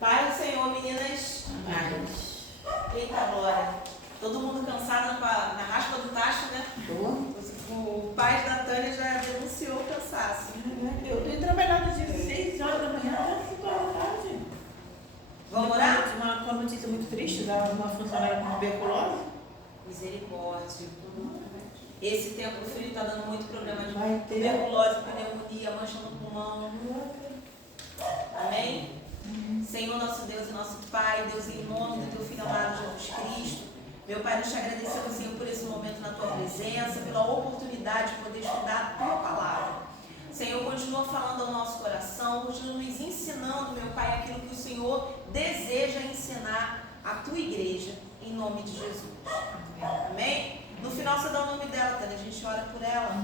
Pai do Senhor, meninas. Eita glória. Todo mundo cansado na raspa do tacho, né? O pai da Tânia já denunciou o cansaço. Eu tenho trabalhado de 6 horas da manhã até 5 horas da tarde. Vamos orar? Uma notícia muito triste da uma funcionária com tuberculose. Misericórdia. Esse tempo frio está dando muito problema de Vai ter. tuberculose, pneumonia, mancha no pulmão. Amém? Senhor, nosso Deus e nosso Pai, Deus, em nome do Teu Filho amado Jesus Cristo, meu Pai, nós te agradecemos, Senhor, por esse momento na Tua presença, pela oportunidade de poder estudar a Tua palavra. Senhor, continua falando ao nosso coração, continua nos ensinando, meu Pai, aquilo que o Senhor deseja ensinar à Tua igreja, em nome de Jesus. Amém? No final você dá o nome dela, Tânia, a gente ora por ela.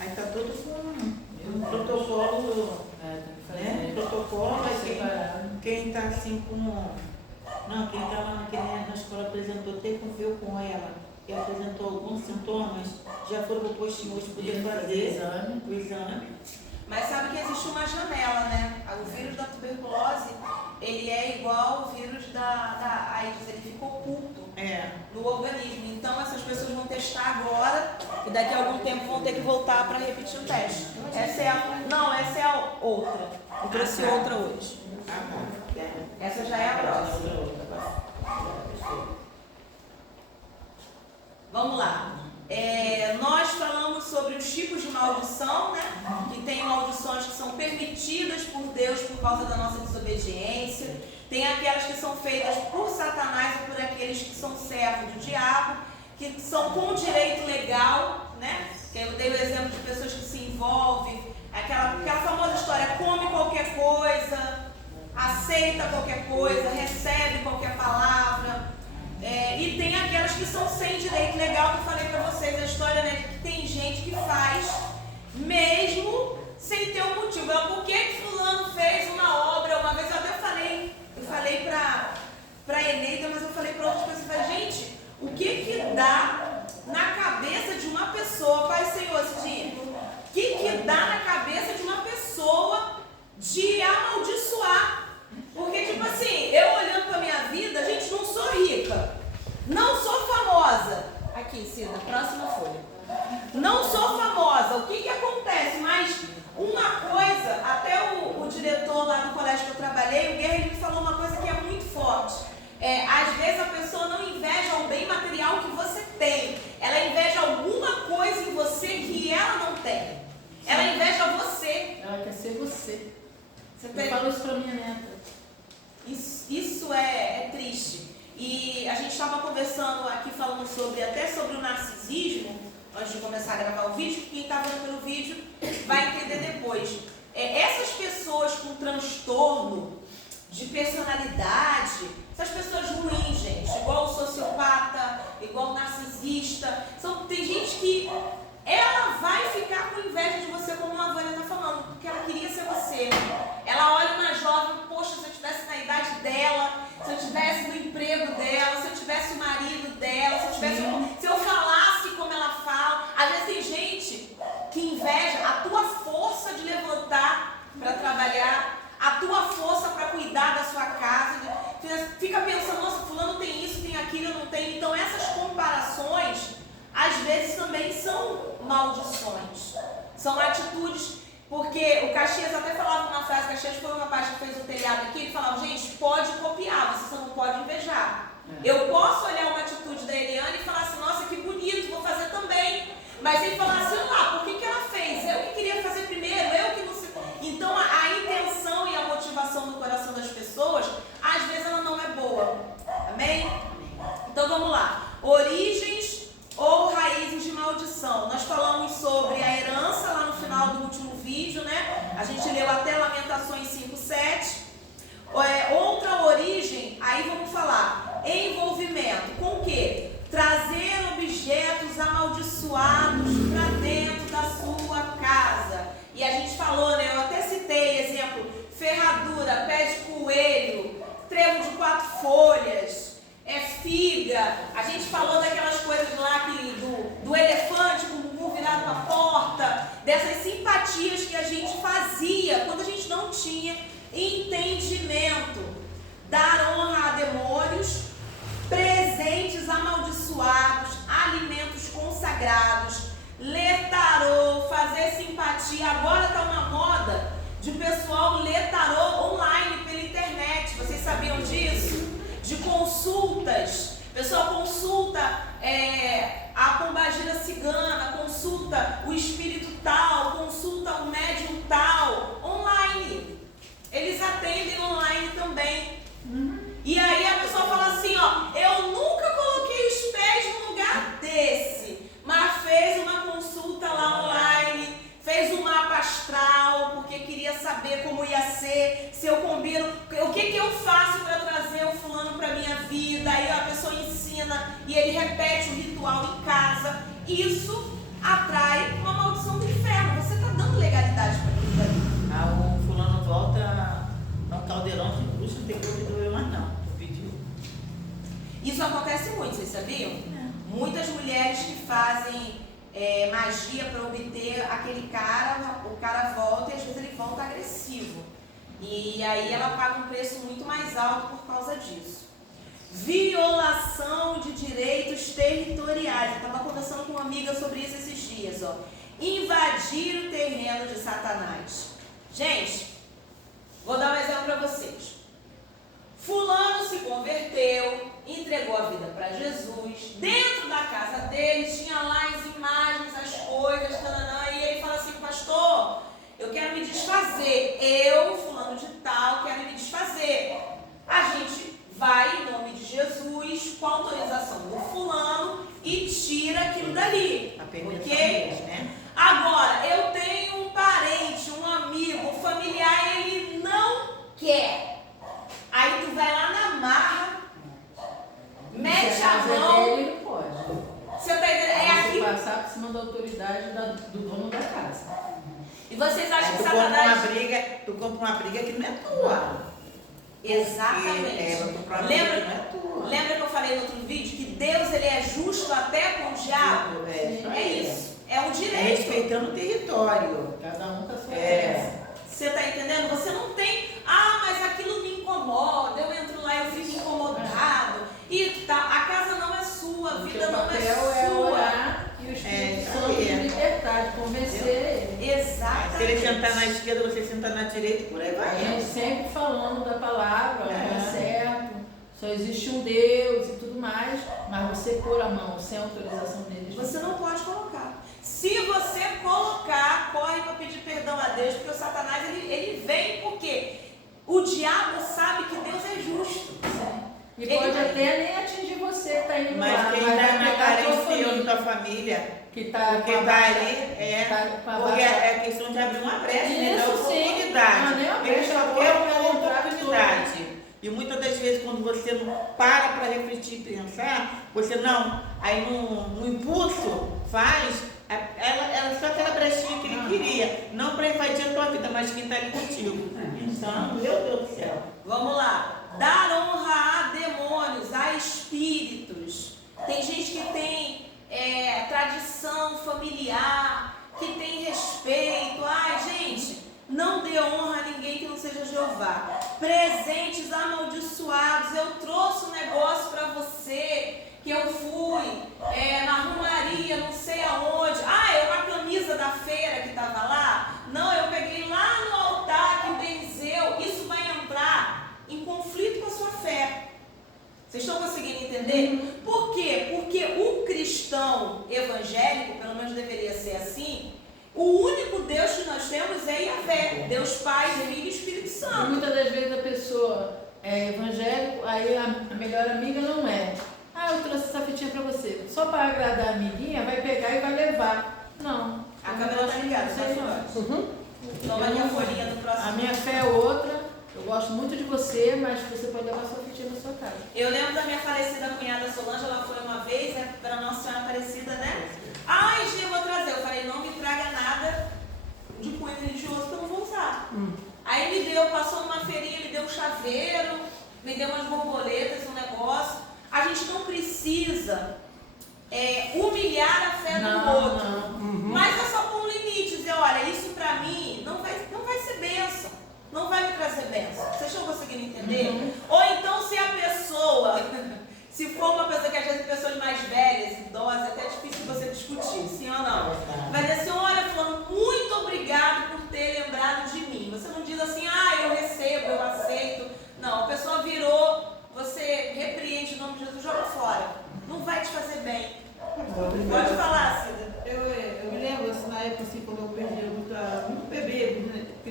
Aí está tudo com um protocolo, né? Protocolo, quem está assim com... Não, quem está lá na escola apresentou, até confiou com ela, que apresentou alguns sintomas, já foram para o postinho hoje poder fazer o exame. Mas sabe que existe uma janela, né? O vírus da tuberculose, ele é igual ao vírus da AIDS, ele fica oculto no organismo. Então essas pessoas vão testar agora e daqui a algum tempo vão ter que voltar para repetir o teste. Essa é a outra. Eu trouxe outra hoje. Essa já é a próxima. Vamos lá. Nós falamos sobre os tipos de maldição, né? Que tem maldições que são permitidas por Deus por causa da nossa desobediência. Tem aquelas que são feitas por Satanás e por aqueles que são servos do diabo, que são com direito legal, né? Que eu dei o exemplo de pessoas que se envolvem, aquela famosa história, come qualquer coisa, aceita qualquer coisa, recebe qualquer palavra. E tem aquelas que são sem direito legal, que eu falei pra vocês a história, né? Que tem gente que faz mesmo sem ter um motivo. Por que fulano fez uma obra? Uma vez eu até falei pra Eneida, mas eu falei pra outras pessoas, falei, gente, o que dá na cabeça de uma pessoa, Pai Senhor, Cidinha, o que dá na cabeça de uma pessoa de amaldiçoar? Porque, tipo assim, eu olhando pra minha vida, gente, não sou rica, não sou famosa. Aqui, Cida, próxima folha. Não sou famosa. O que acontece? Mas uma coisa, até o diretor lá do colégio que eu trabalhei, o Guerreiro, me falou uma coisa que é muito forte. Às vezes a pessoa não inveja o bem material que você tem. Ela inveja alguma coisa em você que ela não tem. Ela inveja você. Ela quer ser você. Eu falo isso pra minha neta. Isso é triste. E a gente estava conversando aqui, falando até sobre o narcisismo, antes de começar a gravar o vídeo. Quem está vendo pelo vídeo vai entender depois. Essas pessoas com transtorno de personalidade, essas pessoas ruins, gente, igual o sociopata, igual o narcisista, tem gente que ela vai ficar com inveja de você, como a Vânia está falando, porque ela queria ser você. Ela olha uma jovem, poxa, se eu tivesse na idade dela, se eu tivesse no emprego dela, se eu tivesse o marido dela, se eu falasse como ela fala. Às vezes tem gente que inveja a tua força de levantar para trabalhar, a tua força para cuidar da sua casa, fica pensando, nossa, fulano tem isso, tem aquilo, eu não tenho. Então essas comparações às vezes também são maldições, são atitudes, porque o Caxias até falava uma frase, Caxias foi um rapaz que fez um telhado aqui, ele falava, gente, pode copiar, você só não pode invejar. Eu posso olhar uma atitude da Eliane e falar assim, nossa, que bonito, vou fazer também, mas ele falar assim, lá, por que ela fez? Eu que queria fazer primeiro, eu que não sei. Então a intenção e a motivação do coração das pessoas, às vezes ela não é boa, amém? Então vamos lá, origens ou raízes de maldição. Nós falamos sobre a herança lá no final do último vídeo, né? A gente leu até Lamentações 5:7. Outra origem, aí vamos falar, envolvimento. Com o quê? Trazer objetos amaldiçoados para dentro da sua casa. E a gente falou, né? Eu até citei exemplo, ferradura, pé de coelho, trevo de 4 folhas, figa. A gente falou daquelas coisas lá do elefante com o bumbum virado para a porta, dessas simpatias que a gente fazia quando a gente não tinha entendimento, dar honra a demônios, presentes amaldiçoados, alimentos consagrados, ler tarô, fazer simpatia. Agora está uma moda de pessoal ler tarô online pela internet. Vocês sabiam disso? De consultas. O pessoal consulta a pombagira cigana, consulta o espírito tal, consulta o médium tal, online. Eles atendem online também. E aí a pessoa fala assim, ó, eu nunca coloquei os pés num lugar desse, mas fez uma consulta lá online, fez um mapa astral, porque queria saber como ia ser, se eu combino, o que eu faço para trazer o fulano para minha vida. Aí a pessoa ensina e ele repete o ritual em casa. Isso atrai uma maldição do inferno. Você está dando legalidade para aquilo ali. O fulano volta no caldeirão sem bruxa, não tem como que doer mais não. Tu pediu. Isso acontece muito, vocês sabiam? Muitas mulheres que fazem magia para obter aquele cara, o cara volta e às vezes ele volta agressivo. E aí ela paga um preço muito mais alto por causa disso. Violação de direitos territoriais. Eu estava conversando com uma amiga sobre isso esses dias. Ó. Invadir o terreno de Satanás. Gente, vou dar um exemplo para vocês. Fulano se converteu, entregou a vida para Jesus. Dentro da casa dele tinha lá as imagens, as coisas, tananã, e ele fala assim, pastor, eu quero me desfazer. Eu, fulano de tal, quero me desfazer. A gente vai em nome de Jesus, com a autorização do fulano, e tira aquilo dali. Ok? Né? Agora, eu tenho um parente, um amigo, um familiar, ele não quer. Aí tu vai lá na marra, mete a mão. Ele não pode. Você tá entendendo? É aqui. Passar por cima da autoridade do dono da casa. E vocês acham que Tu Satanás. compra uma briga que não é tua. Exatamente. Lembra que eu falei no outro vídeo que Deus ele é justo até com o diabo? É isso. É um É direito. respeitando o território. Cada um com a sua É. Você tá entendendo? Você não tem, mas aquilo me incomoda, eu entro lá e eu fico incomodado. E tá, a casa não é sua, a vida não é sua. O papel é orar e o Espírito Santo de libertar, de convencer ele. Exatamente. Se ele sentar na esquerda, você sentar na direita e por aí A vai. gente sempre falando da palavra, é certo, só existe um Deus e tudo mais, mas você pôr a mão sem autorização deles. Você não pode colocar. Se você colocar, corre para pedir perdão a Deus, porque o Satanás ele vem porque o diabo sabe que Deus é justo. E pode até nem atingir você, tá indo Mas lá, quem vai está na pegar a tua carência família, da família, que tá porque com a está baixa- ali, tá com a porque baixa- é questão de abrir uma brecha, né? Isso, Da sim. oportunidade. Nem a Ele brecha, só a quer porta vai uma entrar oportunidade. E muitas das vezes, quando você não para refletir e pensar, você aí no impulso faz, ela só aquela brechinha que ele queria, não para invadir a tua vida, mas quem está ali contigo. Então, meu Deus do céu. Vamos lá. Dar honra a demônios, a espíritos. Tem gente que tem tradição familiar, que tem respeito. Ai, gente, não dê honra a ninguém que não seja Jeová. Presentes amaldiçoados. Eu trouxe um negócio para você, que eu fui na rumaria, não sei aonde. É uma camisa da feira que estava lá. Não, eu peguei lá no altar que benzeu. Isso vai entrar em conflito com a sua fé. Vocês estão conseguindo entender? Por quê? Porque o cristão evangélico, pelo menos deveria ser assim, o único Deus que nós temos é Yahvé, Deus Pai, Filho e Espírito E Santo. muitas das vezes a pessoa é evangélico, aí a melhor amiga não é. Eu trouxe essa fitinha pra você. Só para agradar a amiguinha, vai pegar e vai levar. Não. A câmera está ligada, tá só. Toma aqui a folhinha do próximo. A minha fé é outra. Eu gosto muito de você, mas você pode levar sua fitinha na sua casa. Eu lembro da minha falecida cunhada Solange, ela foi uma vez, para Nossa Senhora Aparecida, né? Gia, eu vou trazer. Eu falei, não me traga nada de cunho religioso que eu não vou usar. Aí passou numa feirinha, me deu um chaveiro, me deu umas borboletas, um negócio. A gente não precisa humilhar a fé do outro. Mas é só com um limite, dizer, olha, isso para mim não vai ser bênção, não vai me trazer bênção.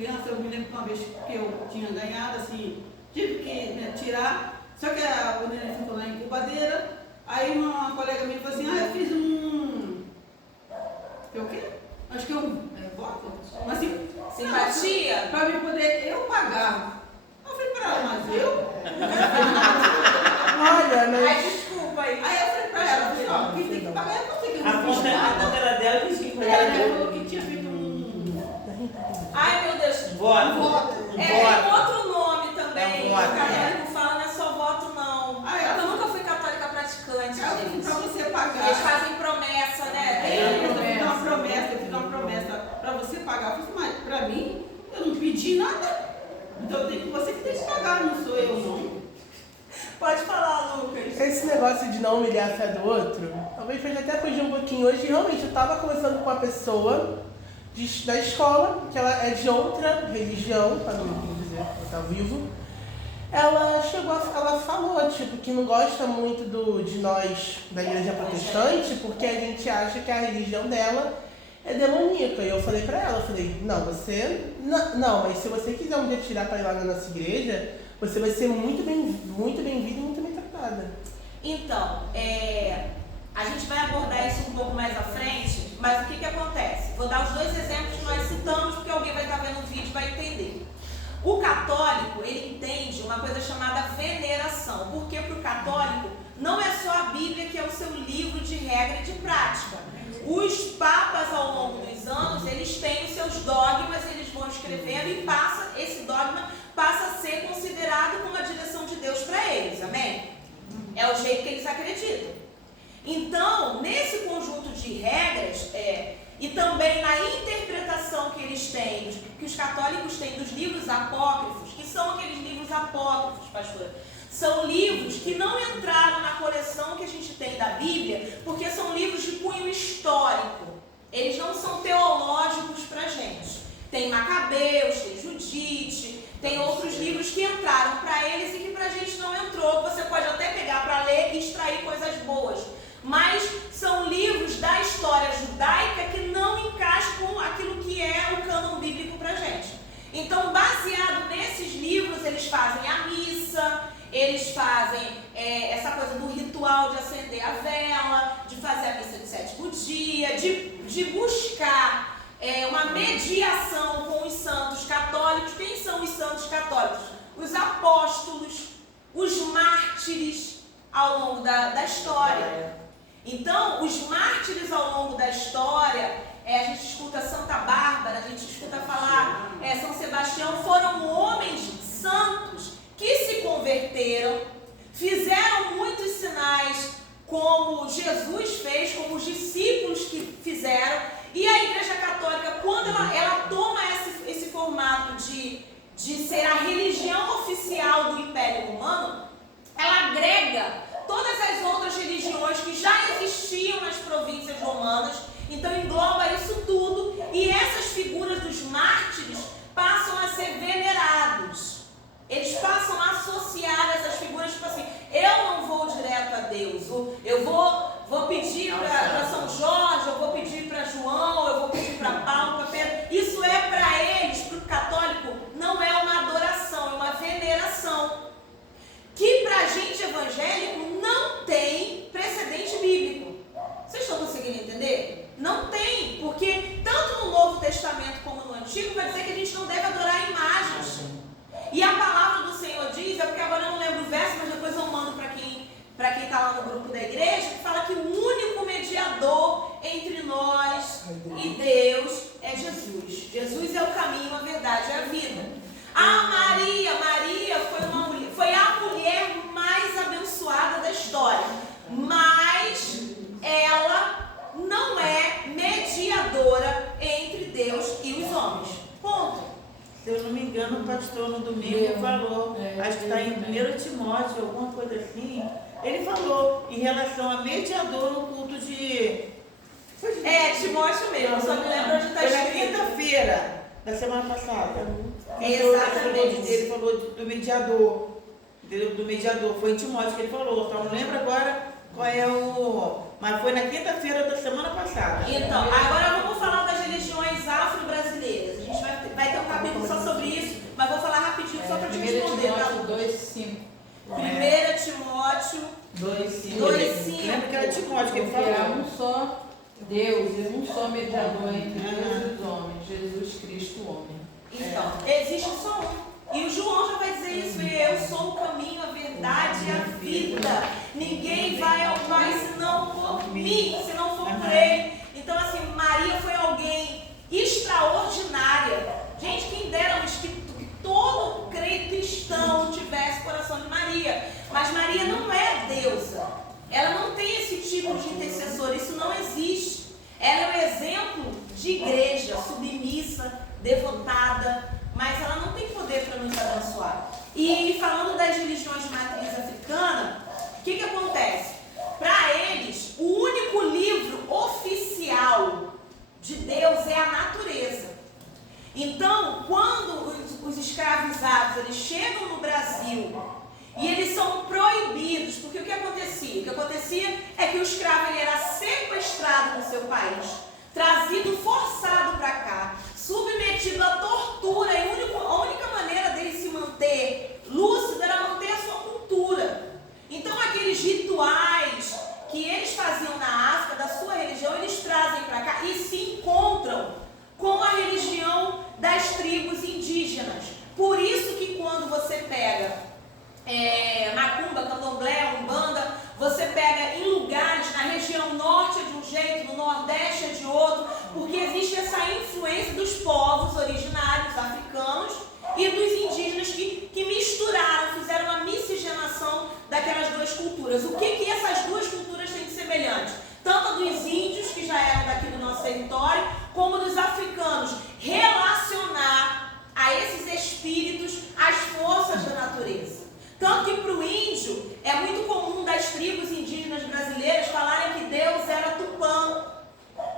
criança, eu me lembro que uma vez que eu tinha ganhado, assim, tive que, né, tirar, só que o neném ficou na incubadeira, aí uma colega minha falou assim, eu fiz o quê? Acho que voto, mas assim, Simpatia? para me poder eu pagar. Eu falei para ela, mas eu? Olha, Ai, mas... desculpa aí. Aí eu falei para ela, eu falei, ó, quem tem que pagar é você, que eu A não fiz conta nada. era dela que tinha que Ela pagar. falou que tinha feito Ai, meu Deus. Voto. Tem outro nome também. É O voto. católico fala, não é só voto, não. Ah, é? Eu nunca fui católica praticante, para gente. você pagar. Eles fazem promessa, né? Eu fiz uma promessa para você pagar. Eu falei, mas para mim, eu não pedi nada. Então você que tem que pagar, não sou eu, não. Pode falar, Lucas. Esse negócio de não humilhar a fé do outro, talvez pode até fugir um pouquinho hoje. Realmente, eu estava conversando com uma pessoa da escola, que ela é de outra religião, para não dizer que está vivo. Ela falou, tipo, que não gosta muito de nós, da igreja protestante, porque a gente acha que a religião dela é demoníaca. E eu falei pra ela, não, mas se você quiser um dia tirar para ir lá na nossa igreja, você vai ser muito bem-vindo e muito bem tratada. Então, a gente vai abordar isso um pouco mais à frente, mas o que acontece? Vou dar os dois exemplos que nós citamos, porque alguém vai estar vendo o vídeo e vai entender. O católico, ele entende uma coisa chamada veneração, porque para o católico não é só a Bíblia que é o seu livro de regra e de prática. Os papas, ao longo dos anos, eles têm os seus dogmas, eles vão escrevendo e esse dogma passa a ser considerado como a direção de Deus para eles, amém? É o jeito que eles acreditam. Então, nesse conjunto de regras, e também na interpretação que eles têm, que os católicos têm dos livros apócrifos, que são aqueles livros apócrifos, pastor, são livros que não entraram na coleção que a gente tem da Bíblia, porque são livros de cunho histórico. Eles não são teológicos para a gente. Tem Macabeus, tem Judite, tem outros livros que entraram para eles e que para a gente não entrou. Você pode até pegar para ler e extrair coisas boas. Mas são livros da história judaica que não encaixam com aquilo que é o cânon bíblico para a gente. Então, baseado nesses livros, eles fazem a missa, eles fazem essa coisa do ritual de acender a vela, de fazer a missa de sétimo dia, de buscar uma mediação com os santos católicos. Quem são os santos católicos? Os apóstolos, os mártires ao longo da história. Então, os mártires ao longo da história, a gente escuta Santa Bárbara, a gente escuta falar São Sebastião, foram homens santos que se converteram, fizeram muitos sinais como Jesus fez, como os discípulos que fizeram, e a Igreja Católica, quando ela toma esse formato de ser a religião oficial do Império Romano, ela agrega todas as outras religiões que já existiam nas províncias romanas, então engloba isso tudo, e essas figuras dos mártires passam a ser venerados. Eles passam a associar essas figuras, tipo assim, eu não vou direto a Deus, eu vou pedir para São Jorge, eu vou pedir para João, eu vou pedir para Paulo, para Pedro. Isso é para eles, para o católico, não é uma adoração, é uma veneração. Que para a gente evangélico não tem precedente bíblico. Vocês estão conseguindo entender? Não tem, porque tanto no Novo Testamento como no Antigo vai dizer que a gente não deve adorar imagens. E a palavra do Senhor diz, porque agora eu não lembro o verso, mas depois eu mando para quem está lá no grupo da igreja, que fala que o único mediador entre nós e Deus é Jesus. Jesus é o caminho, a verdade e a vida. Maria foi a mulher mais abençoada da história, mas ela não é mediadora entre Deus e os homens. Ponto. Se eu não me engano, o pastor no domingo falou, acho que está em 1 Timóteo, alguma coisa assim, ele falou em relação a mediador no culto de... Timóteo mesmo, só me lembro onde está Foi na escrito. quinta-feira da semana passada. Exatamente. Ele falou do mediador, foi em Timóteo que ele falou, só não lembro agora qual é mas foi na quinta-feira da semana passada. Então, agora vamos falar das religiões afro-brasileiras. A gente vai ter um capítulo só só para te 1 responder, tá? Timóteo 2:5. 1 Timóteo 2:5. 2:5. Lembra que era Timóteo que ele Porque há falou? um só Deus e um só mediador entre Deus e os homens, Jesus Cristo, o homem. Então, existe só um. E o João já vai dizer isso, eu sou o caminho, a verdade e a vida. Ninguém vai ao Pai senão por mim, se não for por ele. Então, assim, Maria foi alguém extraordinária. Gente, quem dera que todo cristão tivesse o coração de Maria. Mas Maria não é deusa. Ela não tem esse tipo de intercessor, isso não existe. Ela é um exemplo de igreja, submissa, devotada, mas ela não tem poder para nos abençoar. E falando das religiões de matriz africana, o que acontece? Para eles, o único livro oficial de Deus é a natureza. Então, quando os escravizados eles chegam no Brasil e eles são proibidos, porque o que acontecia? O que acontecia é que o escravo ele era sequestrado no seu país, trazido forçado para cá, submetido à tortura, e a única maneira dele se manter lúcido era manter a sua cultura. Então aqueles rituais que eles faziam na África, da sua religião, eles trazem para cá e se encontram com a religião das tribos indígenas. Por isso que quando você pega macumba, candomblé, umbanda, você pega em lugares, na região norte é de um jeito, no nordeste é de outro, porque existe essa influência dos povos originários africanos e dos indígenas que misturaram, fizeram uma miscigenação daquelas duas culturas. O que essas duas culturas têm de semelhante? Tanto a dos índios, que já eram daqui do nosso território, como dos africanos, relacionar a esses espíritos as forças da natureza. Tanto que para o índio é muito comum das tribos indígenas brasileiras falarem que Deus era Tupã,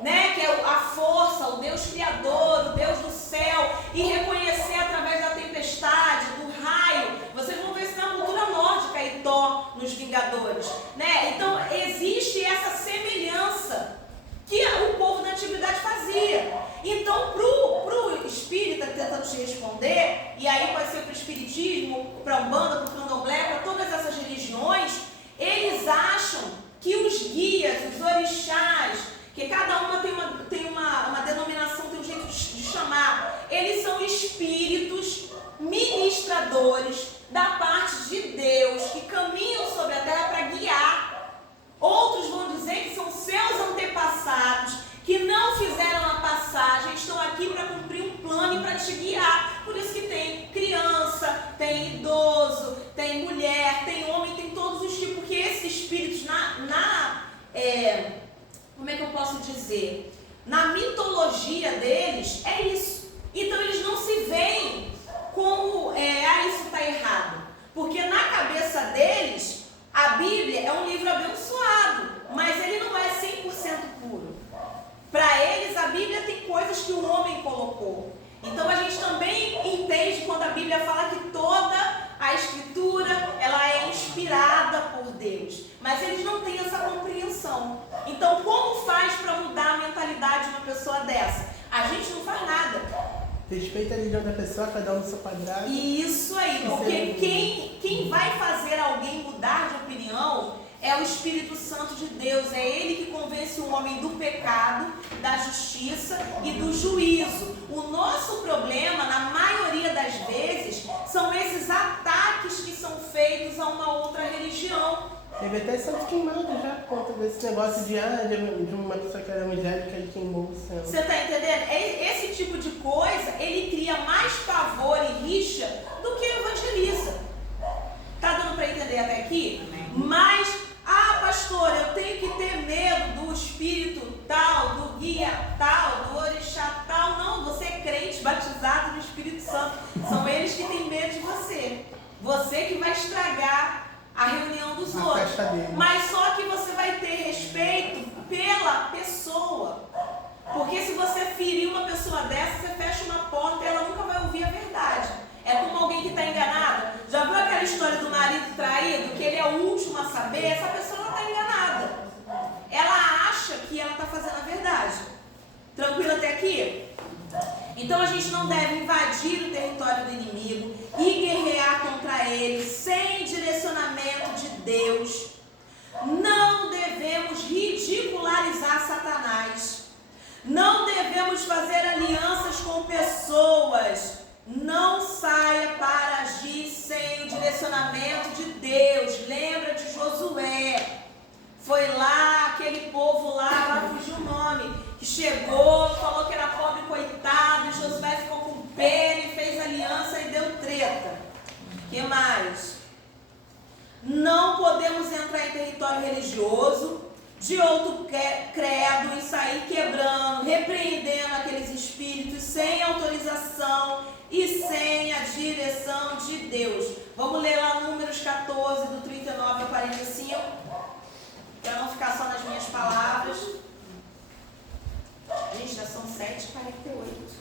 né? Que é a força, o Deus criador, o Deus do céu, e reconhecer através da tempestade, do raio. Vocês vão ver isso na cultura nórdica e Thor, nos Vingadores, né? Então existe essa semelhança que o povo da antiguidade fazia. Então, pro espírita tentando te responder, e aí pode ser para o espiritismo, para a umbanda, para o candomblé, para todas essas religiões, eles acham que os guias, os orixás, que cada uma tem uma denominação, tem um jeito de chamar, eles são espíritos ministradores da parte de Deus, que caminham sobre a terra para guiar. Outros vão dizer que são seus antepassados, que não fizeram a passagem, estão aqui para cumprir um plano e para te guiar. Por isso que tem criança, tem idoso, tem mulher, tem homem, tem todos os tipos, porque esses espíritos, como é que eu posso dizer? Na mitologia deles, é isso. Então eles não se veem como, isso está errado. Porque na cabeça deles, a Bíblia é um livro abençoado, mas ele não é 100% puro. Para eles, a Bíblia tem coisas que o homem colocou. Então, a gente também entende quando a Bíblia fala que toda a Escritura, ela é inspirada por Deus. Mas eles não têm essa compreensão. Então, como faz para mudar a mentalidade de uma pessoa dessa? A gente não faz nada. Respeita a religião da pessoa, cada um no seu quadrado. Isso aí, porque quem vai fazer alguém mudar de opinião é o Espírito Santo de Deus, é Ele que convence o homem do pecado, da justiça e do juízo. O nosso problema, na maioria das vezes, são esses ataques que são feitos a uma outra religião. Teve até santo queimado já por conta desse negócio de uma pessoa que era evangélica e queimou o céu. Você está entendendo? Esse tipo de coisa, ele cria mais pavor e rixa do que evangeliza. Tá dando para entender até aqui? Mas pastor, eu tenho que ter medo do espírito tal, do guia tal, do orixá tal. Não, você é crente, batizado no Espírito Santo. São eles que têm medo de você. Você que vai estragar a reunião dos outros. Mas só que você vai ter respeito pela pessoa. Porque se você ferir uma pessoa dessa, você fecha uma porta e ela nunca vai ouvir a verdade. É como alguém que está enganado. Já viu aquela história do marido traído, que ele é o último a saber? Essa pessoa não está enganada. Ela acha que ela está fazendo a verdade. Tranquilo até aqui? Então a gente não deve invadir o território do inimigo e guerrear Não devemos ridicularizar Satanás. Não devemos fazer alianças com pessoas. Não saia para agir sem o direcionamento de Deus. Lembra de Josué. Foi lá, aquele povo lá fugiu o nome, que chegou, falou que era pobre, coitado, e Josué ficou com pena e fez aliança e deu treta. O que mais? Não podemos entrar em território religioso de outro credo e sair quebrando, repreendendo aqueles espíritos sem autorização e sem a direção de Deus. Vamos ler lá Números 14, do 39 ao 45, para não ficar só nas minhas palavras. Gente, já são 7h48.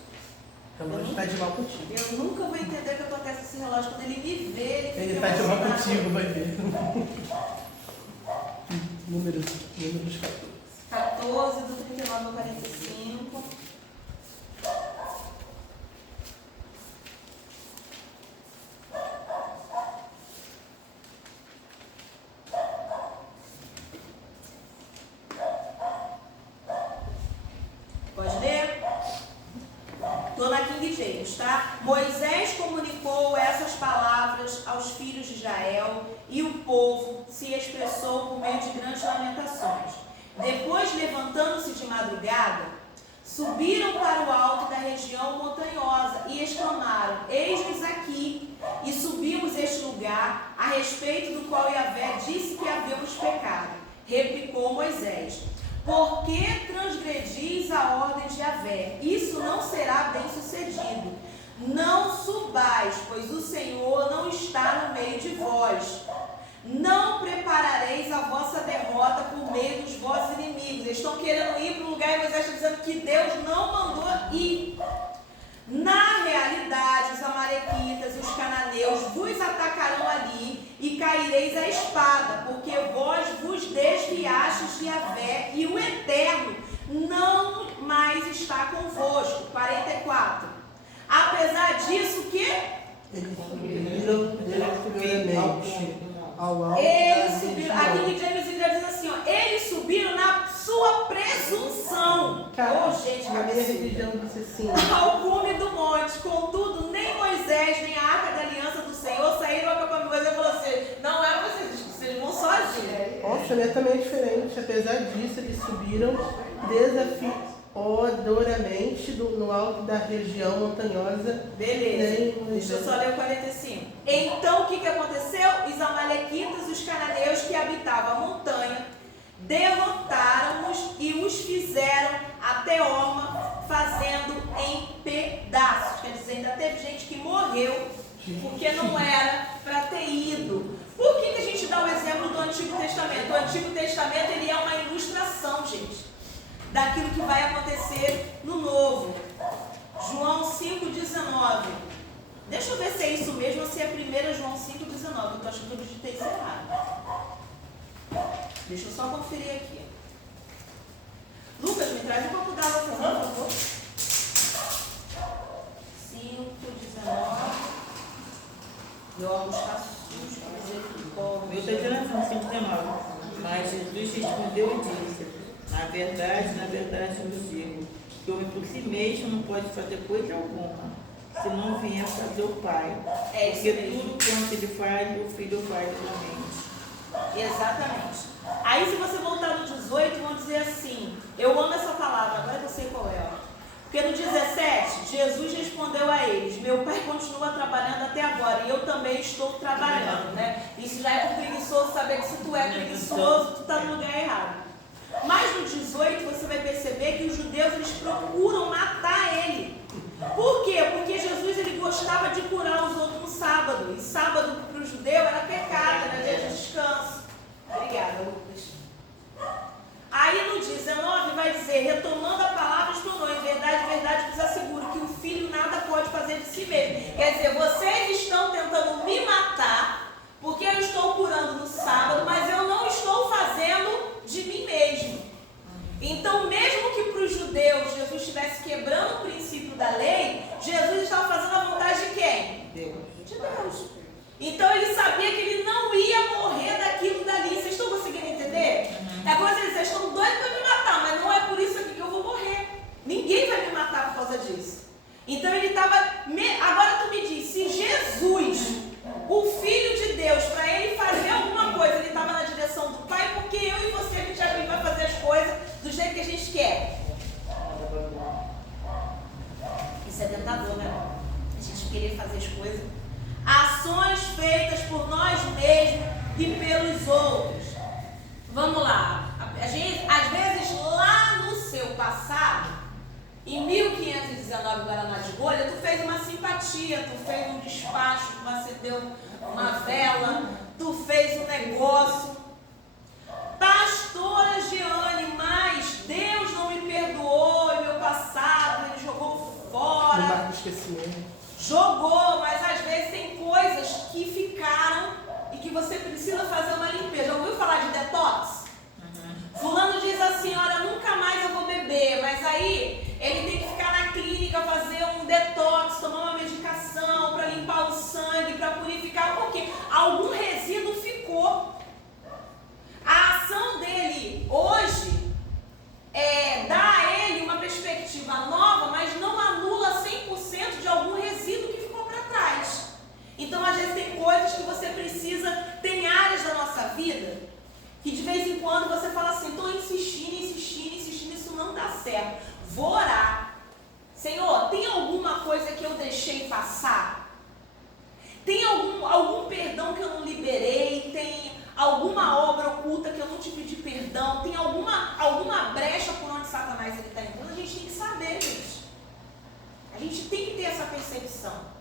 Então hoje tá de mal contigo. Eu nunca vou entender o que acontece com esse relógio. Quando ele me vê, Ele fica tá de mal emocionado. contigo, vai ver. Números 14, do 39 ao 45. Pode ler? Estou na King James, tá? Moisés comunicou essas palavras aos filhos de Israel e o povo se expressou por meio de grandes lamentações. Depois, levantando-se de madrugada, subiram para o alto da região montanhosa e exclamaram: eis-nos aqui, e subimos este lugar, a respeito do qual Yahvé disse que havíamos pecado. Replicou Moisés: por que transgredis a ordem de Yahvé? Isso não será bem sucedido. Não subais, pois o Senhor não está no meio de vós. Não preparareis a vossa derrota por meio dos vossos inimigos. Eles estão querendo ir para um lugar e Moisés está dizendo que Deus não mandou ir. Na realidade, os amalequitas e os cananeus vos atacarão ali e caireis à espada, porque vós vos desviastes de Yahvé e o Eterno não mais está convosco. 44. Apesar disso, o que? Eles subiram diretamente ao alto. Eles subiram. Aqui em James diz assim, ó, eles subiram na sua presunção. Cara, Gente, na minha religião disse assim: ao cume do monte. Contudo, nem Moisés, nem a arca da aliança do Senhor saíram a campo de Moisés e falou assim: não é vocês vão só agir. Poxa, a minha também é diferente. Apesar disso, eles subiram desafiadoramente no alto da região montanhosa. Beleza, deixa eu só ler o 45. Então o que aconteceu? Os amalequitas e os cananeus que habitavam a montanha derrotaram-os e os fizeram até Orma, fazendo em pedaços. Quer dizer, ainda teve gente que morreu porque não era para ter ido. Por que a gente dá o exemplo do Antigo Testamento? O Antigo Testamento ele é uma ilustração, gente, daquilo que vai acontecer no Novo. João 5,19. Deixa eu ver se é isso mesmo ou se é 1 João 5,19. Eu estou achando que eu digitei isso errado. Deixa eu só conferir aqui. Lucas, me traz um copo d'água, por favor. 5,19. Meu óculos está sujo, misericórdia. Meu está dizendo 5,19. Mas Jesus respondeu e disse: na verdade vos digo, que o homem por si mesmo não pode fazer coisa alguma, se não vier fazer o Pai. É isso Porque mesmo. tudo quanto ele faz, o Filho faz igualmente. Exatamente. Aí se você voltar no 18, vão dizer assim, eu amo essa palavra, agora que eu sei qual é. Porque no 17, Jesus respondeu a eles: meu Pai continua trabalhando até agora e eu também estou trabalhando, né? Isso já é pro preguiçoso saber que se tu é preguiçoso, tu tá no lugar errado. Mas no 18 você vai perceber que os judeus eles procuram matar ele. Por quê? Porque Jesus ele gostava de curar os outros no sábado. E sábado para o judeu era pecado, era dia de descanso. Obrigada, Lucas. Aí no 19 vai dizer, retomando a palavra, explanou: em verdade vos asseguro que o filho nada pode fazer de si mesmo. Quer dizer, vocês estão tentando me matar porque eu estou curando no sábado, mas eu não estou fazendo de mim mesmo. Então, mesmo que para os judeus Jesus estivesse quebrando o princípio da lei, Jesus estava fazendo a vontade de quem? Deus. De Deus. Então ele sabia que ele não ia morrer daquilo dali. Vocês estão conseguindo entender? estava... Agora tu me diz, se Jesus, o Filho de Deus, para ele fazer alguma coisa, ele estava na direção do Pai, porque eu e você, a gente acha que ele vai fazer as coisas do jeito que a gente quer. Isso é tentador, né? A gente querer fazer as coisas. Ações feitas por nós mesmos e pelos outros. Vamos lá. A gente, às vezes, lá no seu passado, em 1519, Guaraná de Rolha, tu fez uma simpatia, tu fez um despacho, tu acendeu uma vela, tu fez um negócio. Pastora Jeane, mas Deus não me perdoou em meu passado, ele jogou fora. No mar do esquecimento. Jogou, mas às vezes tem coisas que ficaram e que você precisa fazer uma limpeza. Já ouviu falar de detox? Fulano diz assim, olha, nunca mais eu vou beber, mas aí ele tem que ficar na clínica, fazer um detox, tomar uma medicação para limpar o sangue, para purificar, porque algum resíduo ficou. A ação dele hoje dá a ele uma perspectiva nova, mas não anula 100% de algum resíduo que ficou para trás. Então, às vezes, tem coisas que você precisa, tem áreas da nossa vida que de vez em quando você fala assim, estou insistindo, isso não dá certo. Vou orar. Senhor, tem alguma coisa que eu deixei passar? Tem algum perdão que eu não liberei? Tem alguma obra oculta que eu não te pedi perdão? Tem alguma brecha por onde Satanás está entrando? A gente tem que saber, gente. A gente tem que ter essa percepção.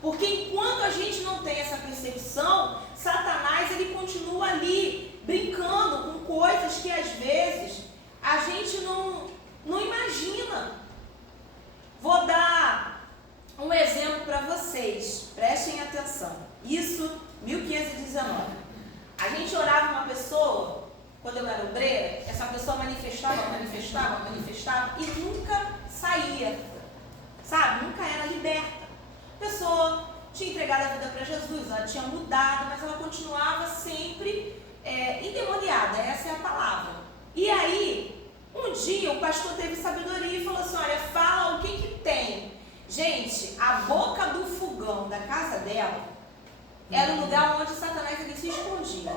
Porque enquanto a gente não tem essa percepção, Satanás ele continua ali brincando com coisas que às vezes a gente não imagina. Vou dar um exemplo para vocês, prestem atenção. Isso, 1519. A gente orava uma pessoa, quando eu era obreira, essa pessoa manifestava e nunca saía, sabe? Nunca era liberta. A pessoa tinha entregado a vida para Jesus, ela tinha mudado, mas ela continuava sempre endemoniada, essa é a palavra. E aí, um dia o pastor teve sabedoria e falou assim, olha, fala o que tem. Gente, a boca do fogão da casa dela era o lugar onde Satanás ele se escondia.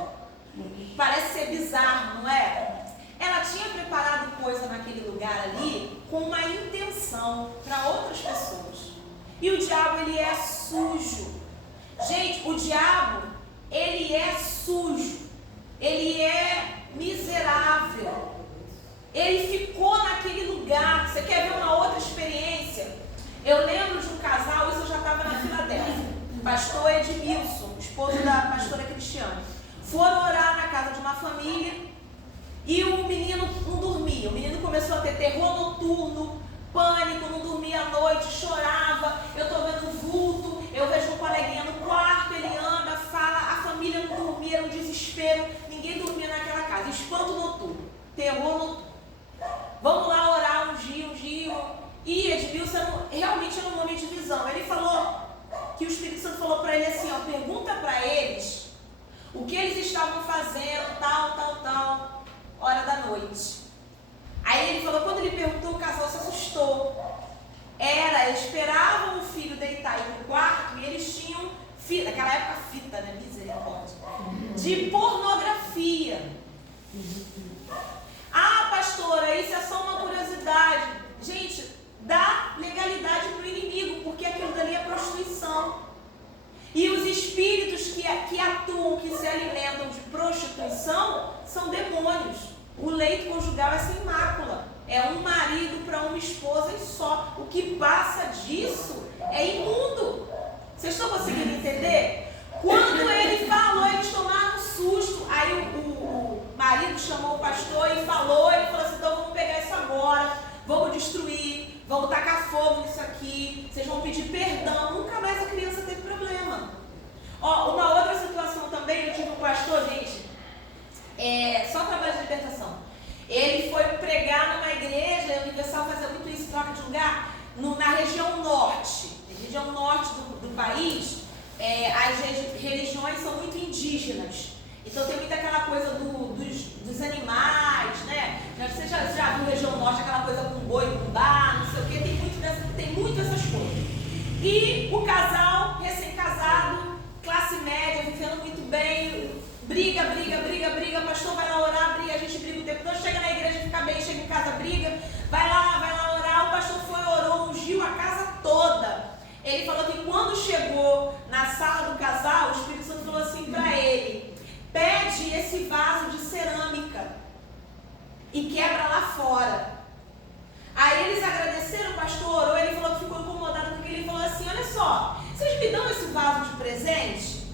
Parece ser bizarro, não é? Ela tinha preparado coisa naquele lugar ali com uma intenção para outras pessoas. E o diabo, ele é sujo. Gente, o diabo, ele é sujo. Ele é miserável. Ele ficou naquele lugar. Você quer ver uma outra experiência? Eu lembro de um casal, isso eu já estava na Filadélfia. Pastor Edmilson, esposo da pastora Cristiane. Foram orar na casa de uma família e o menino não dormia. O menino começou a ter terror noturno, pânico, não dormia à noite, chorava. Eu estou vendo vulto, eu vejo um coleguinha no quarto, ele anda, fala, a família não dormia, era um desespero, ninguém dormia naquela casa. Espanto noturno, terror noturno. Vamos lá orar um dia. E Edmilson realmente era um homem de visão. Ele falou que o Espírito Santo falou para ele assim, ó, pergunta para eles o que eles estavam fazendo, tal, hora da noite. Aí ele falou, quando ele perguntou, o casal se assustou. Eles esperavam o filho deitar aí no quarto e eles tinham fita, naquela época fita, né, misericórdia, de pornografia. Ah, pastora, isso é só uma curiosidade. Gente, dá legalidade para o inimigo, porque aquilo dali é prostituição. E os espíritos que atuam, que se alimentam de prostituição, são demônios. O leito conjugal é sem mácula. É um marido para uma esposa e só. O que passa disso é imundo. Vocês estão conseguindo entender? Quando ele falou, eles tomaram um susto. Aí o marido chamou o pastor e falou, ele falou assim, então vamos pegar isso agora, vamos destruir, vamos tacar fogo nisso aqui, vocês vão pedir perdão. Nunca mais a criança teve problema. Ó, uma outra situação também, eu tive um pastor, gente, só trabalho de libertação. Ele foi pregar numa igreja, a Universal fazia muito isso, troca de lugar, na região norte. Na região norte do país, as religiões são muito indígenas. Então tem muita aquela coisa dos animais, né? Você já viu região norte, aquela coisa com boi, com bar, não sei o quê, tem muito essas coisas. E o casal, recém-casado, classe média, vivendo muito bem, briga, o pastor vai lá orar, briga, a gente briga o tempo todo, chega na igreja, fica bem, chega em casa, briga, vai lá orar, o pastor foi, orou, ungiu a casa toda. Ele falou que quando chegou na sala do casal, o Espírito Santo falou assim para ele: pede esse vaso de cerâmica e quebra lá fora. Aí eles agradeceram, o pastor orou, ele falou que ficou incomodado com aquilo, ele falou assim: olha só, vocês me dão esse vaso de presente?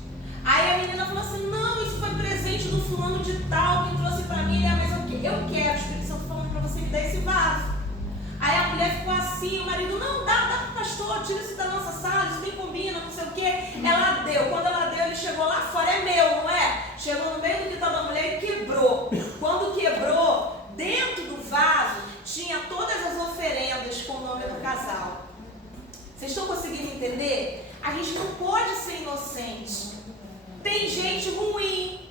Aí a menina falou assim: não, isso foi presente do fulano de tal que trouxe pra mim. Mas eu quero, o Espírito Santo falando pra você me dar esse vaso. Aí a mulher ficou assim, o marido: não, dá pro pastor, tira isso da nossa sala, isso nem combina, não sei o quê. Ela deu, quando ela deu, ele chegou lá fora, é meu, não é? Chegou no meio do quintal da mulher e quebrou. Quando quebrou, dentro do vaso tinha todas as oferendas com o nome do casal. Vocês estão conseguindo entender? A gente não pode ser inocente. Tem gente ruim.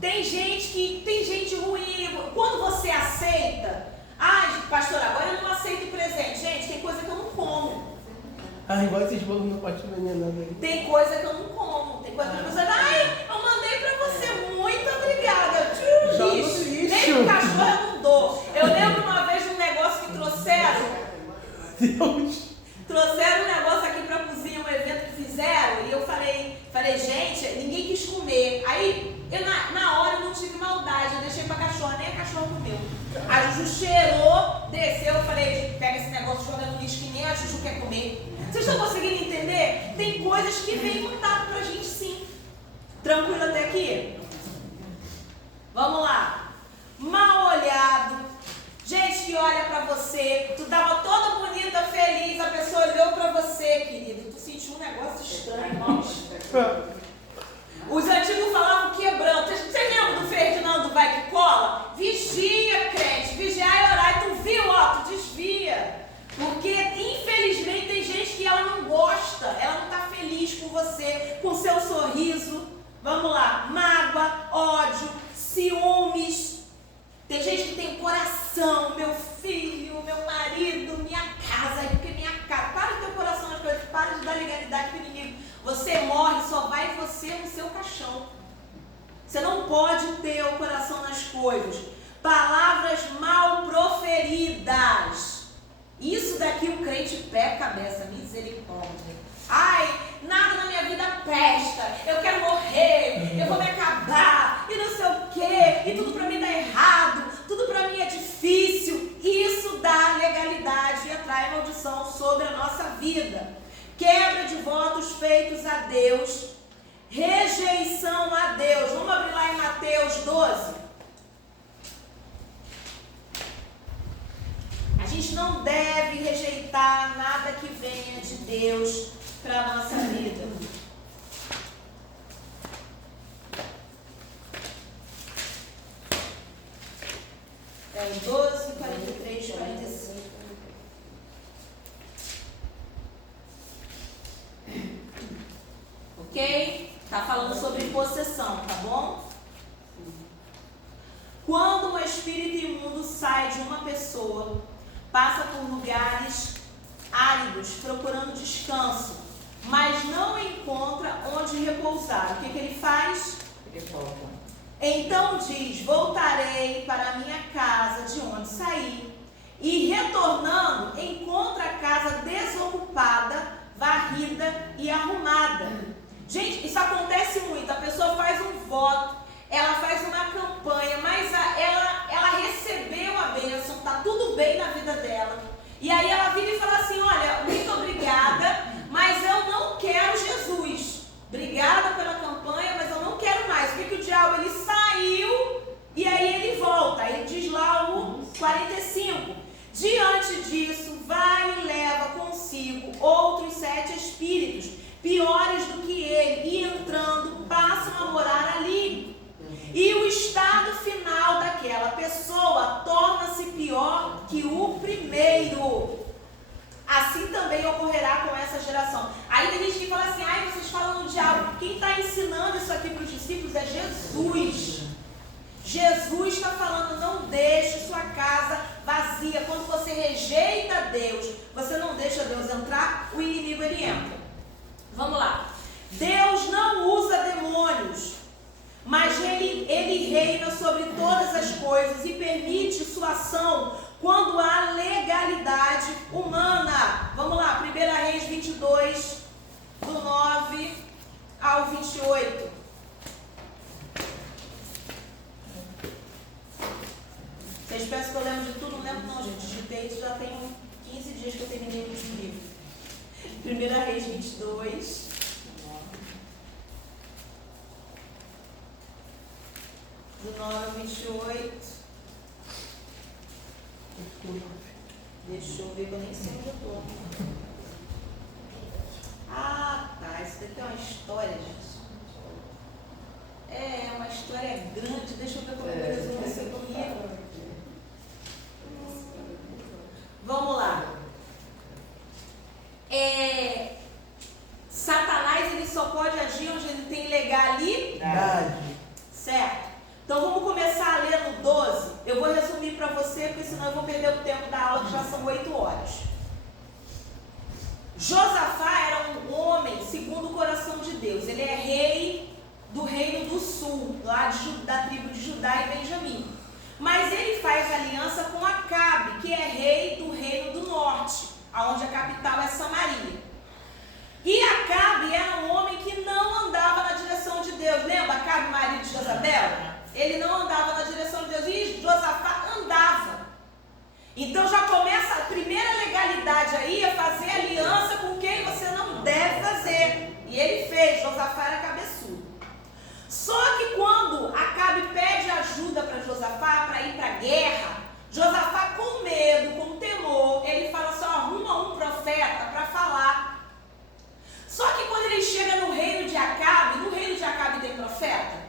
Tem gente ruim. Quando você aceita, ai, pastor, agora eu não aceito presente. Gente, tem coisa que eu não como. Igual esses bolos não pode envenenar, né? Tem coisa que eu não como. Tem coisa que você ai, eu mandei pra você. Muito obrigada. Joga no Lixo. lixo. Nem o cachorro eu não dou. Eu lembro uma vez de um negócio que trouxeram. Deus. Trouxeram um negócio aqui pra cozinha, um evento que fizeram, e eu falei, gente, ninguém quis comer. Aí, na hora eu não tive maldade, eu deixei pra cachorra, nem a cachorra comeu. A Juju cheirou, desceu, eu falei: pega esse negócio, joga no lixo que nem a Juju quer comer. Vocês estão conseguindo entender? Tem coisas que vêm contato pra gente sim. Tranquilo até aqui? Vamos lá. Mal olhado. Gente que olha pra você, tu tava toda bonita, feliz, a pessoa olhou pra você, querido, tu sentiu um negócio estranho, nossa. Os antigos falavam quebrando. Vocês lembram do Ferdinando vai que cola? Vigia, crente, vigiar e orar. E tu viu, ó, tu desvia. Porque, infelizmente, tem gente que ela não gosta, ela não tá feliz com você, com seu sorriso. Vamos lá, mágoa, ódio, ciúmes. Tem gente que tem coração, meu filho, meu marido, minha casa, porque minha casa. Para de ter coração nas coisas, para de dar legalidade para o inimigo. Você morre, só vai você no seu caixão. Você não pode ter o coração nas coisas. Palavras mal proferidas. Isso daqui o crente pega a cabeça, misericórdia. Ai, nada na minha vida presta, eu quero morrer, eu vou me acabar, e não sei o quê, e tudo pra mim dá errado, tudo pra mim é difícil. Isso dá legalidade e atrai maldição sobre a nossa vida. Quebra de votos feitos a Deus, rejeição a Deus. Vamos abrir lá em Mateus 12. A gente não deve rejeitar nada que venha de Deus para a nossa vida. É o 12, 43, 45. Ok? Tá falando sobre possessão, tá bom? Quando um espírito imundo sai de uma pessoa, passa por lugares áridos, procurando descanso, mas não encontra onde repousar. O que ele faz? Ele volta. Então diz: voltarei para a minha casa de onde saí. E retornando, encontra a casa desocupada, varrida e arrumada. Gente, isso acontece muito. A pessoa faz um voto, ela faz uma campanha, mas ela recebeu a bênção, tá tudo bem na vida dela. E aí ela vira e fala assim: olha, muito obrigada, mas eu não quero Jesus. Obrigada pela campanha, mas eu não quero mais. Porque o diabo, ele saiu e aí ele volta. Aí diz lá o 45. Diante disso, vai e leva consigo outros 7 espíritos, piores do que ele, e entrando, passam a morar ali. E o estado final daquela pessoa torna-se pior que o primeiro. Assim também ocorrerá com essa geração. Aí tem gente que fala assim: ai, vocês falam no diabo. Quem está ensinando isso aqui para os discípulos é Jesus. Jesus está falando: não deixe sua casa vazia, quando você rejeita Deus, você não deixa Deus entrar, o inimigo ele entra. Vamos lá. Deus não usa demônios, mas ele reina sobre todas as coisas e permite sua ação quando há legalidade humana. Vamos lá, 1 Reis 22, do 9 ao 28. Vocês pensam que eu lembro de tudo? Não lembro não, gente. Digitei isso já tem 15 dias que eu terminei o último livro. 1 Reis 22. Do 9 ao 28. Deixa eu ver que eu nem sei onde eu tô. Ah, tá. Isso daqui é uma história, gente. É uma história grande. Deixa eu ver como eu resumo isso aqui. Vamos lá. Satanás ele só pode agir onde ele tem legalidade. Certo? Então vamos começar a ler no 12. Eu vou resumir para você, porque senão eu vou perder o tempo da aula, que já são 8 horas. Josafá era um homem segundo o coração de Deus. Ele é rei do reino do sul, lá da tribo de Judá e Benjamim. Mas ele faz aliança com Acabe, que é rei do reino do norte, onde a capital é Samaria. E Acabe era um homem que não andava na direção de Deus. Lembra Acabe, marido de Jezabel? Ele não andava na direção de Deus e Josafá andava. Então já começa a primeira legalidade aí, é fazer aliança com quem você não deve fazer. E ele fez, Josafá era cabeçudo. Só que quando Acabe pede ajuda para Josafá para ir para a guerra, Josafá com medo, com temor, ele fala só, arruma um profeta para falar. Só que quando ele chega no reino de Acabe tem profeta?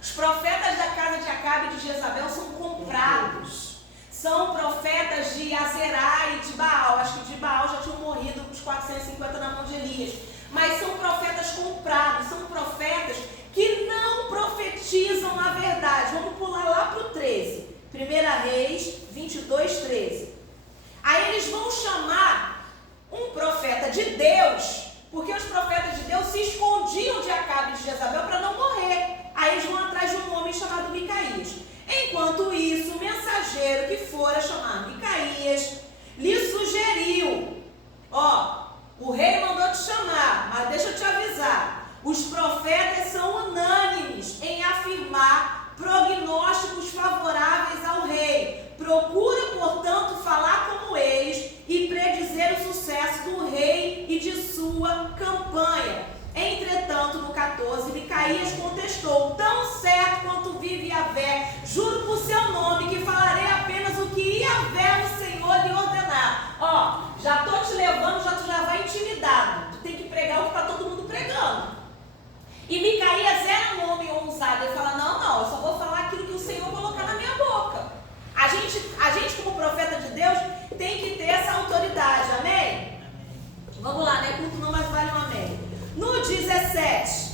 Os profetas da casa de Acabe e de Jezabel são comprados. São profetas de Azerá e de Baal. Acho que de Baal já tinham morrido os 450 na mão de Elias. Mas são profetas comprados. São profetas que não profetizam a verdade. Vamos pular lá para o 13. 1 Reis 22, 13. Aí eles vão chamar um profeta de Deus, porque os profetas de Deus se escondiam de Acabe e de Jezabel para não morrer. Aí eles vão atrás de um homem chamado Micaías. Enquanto isso, o mensageiro que fora chamar Micaías lhe sugeriu: o rei mandou te chamar, mas deixa eu te avisar, os profetas são unânimes em afirmar prognósticos favoráveis ao rei. Procura, portanto, falar como eles e predizer o sucesso do rei e de sua campanha. Entretanto, no 14, Micaías contestou: tão certo quanto vive Yahvé, juro por seu nome que falarei apenas o que Yahvé, o Senhor, lhe ordenar. Já estou te levando, tu já vai intimidado. Tu tem que pregar o que está todo mundo pregando. E Micaías era um homem ousado. Ele fala, não, eu só vou falar aquilo que o Senhor colocar na minha boca. A gente como profeta de Deus, tem que ter essa autoridade, amém? Vamos lá, não é culto não, mas vale um amém. No 17,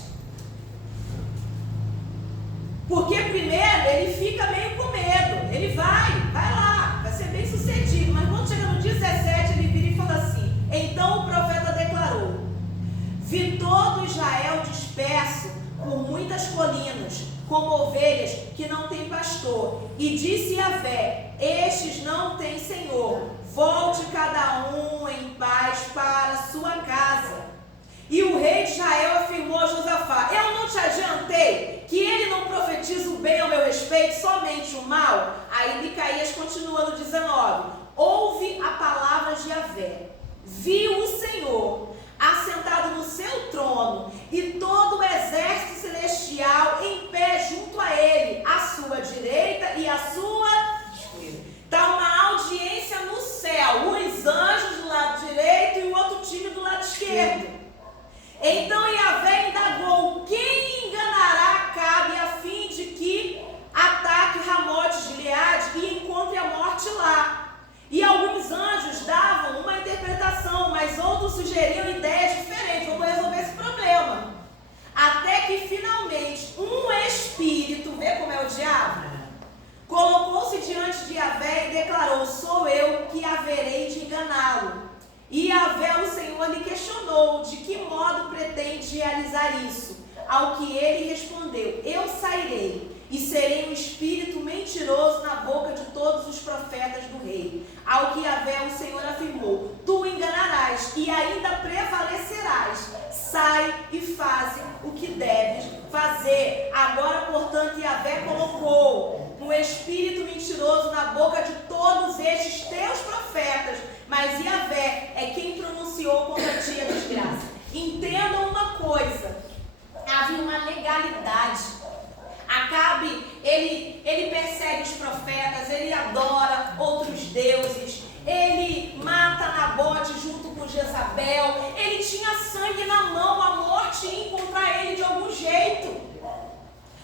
porque primeiro ele fica meio com medo, ele vai lá, vai ser bem sucedido, mas quando chega no 17 ele vira e fala assim: então o profeta declarou: vi todo Israel disperso por muitas colinas, como ovelhas que não têm pastor, e disse Yahvé: estes não têm senhor, volte cada um em paz para sua casa. E o rei de Israel afirmou a Josafá: eu não te adiantei que ele não profetiza o bem ao meu respeito, somente o mal? Aí Micaías continua no 19: ouve a palavra de Yahvé, viu o Senhor assentado no seu trono e todo o exército celestial em pé junto a ele, à sua direita e à sua esquerda. Está uma audiência no céu, os anjos do lado direito e o outro time do lado esquerdo. Então Yahvé indagou: quem enganará Acabe a fim de que ataque Ramote de Gileade e encontre a morte lá? E alguns anjos davam uma interpretação, mas outros sugeriam ideias diferentes. Vamos resolver esse problema. Até que finalmente um espírito, vê como é o diabo? Colocou-se diante de Yahvé falar isso? Ao que ele respondeu: eu sairei e serei um espírito mentiroso na boca de todos os profetas do rei. Ao que Yahvé, o Senhor, afirmou: tu enganarás e ainda prevalecerás. Sai e faze o que deves fazer. Agora, portanto, Yahvé colocou um espírito mentiroso na boca de todos estes teus profetas, mas Yahvé é quem pronunciou contra ti a desgraça. Entendam uma coisa: havia uma legalidade. Acabe, ele persegue os profetas, ele adora outros deuses, ele mata Nabote junto com Jezabel, ele tinha sangue na mão, a morte ia encontrar ele de algum jeito.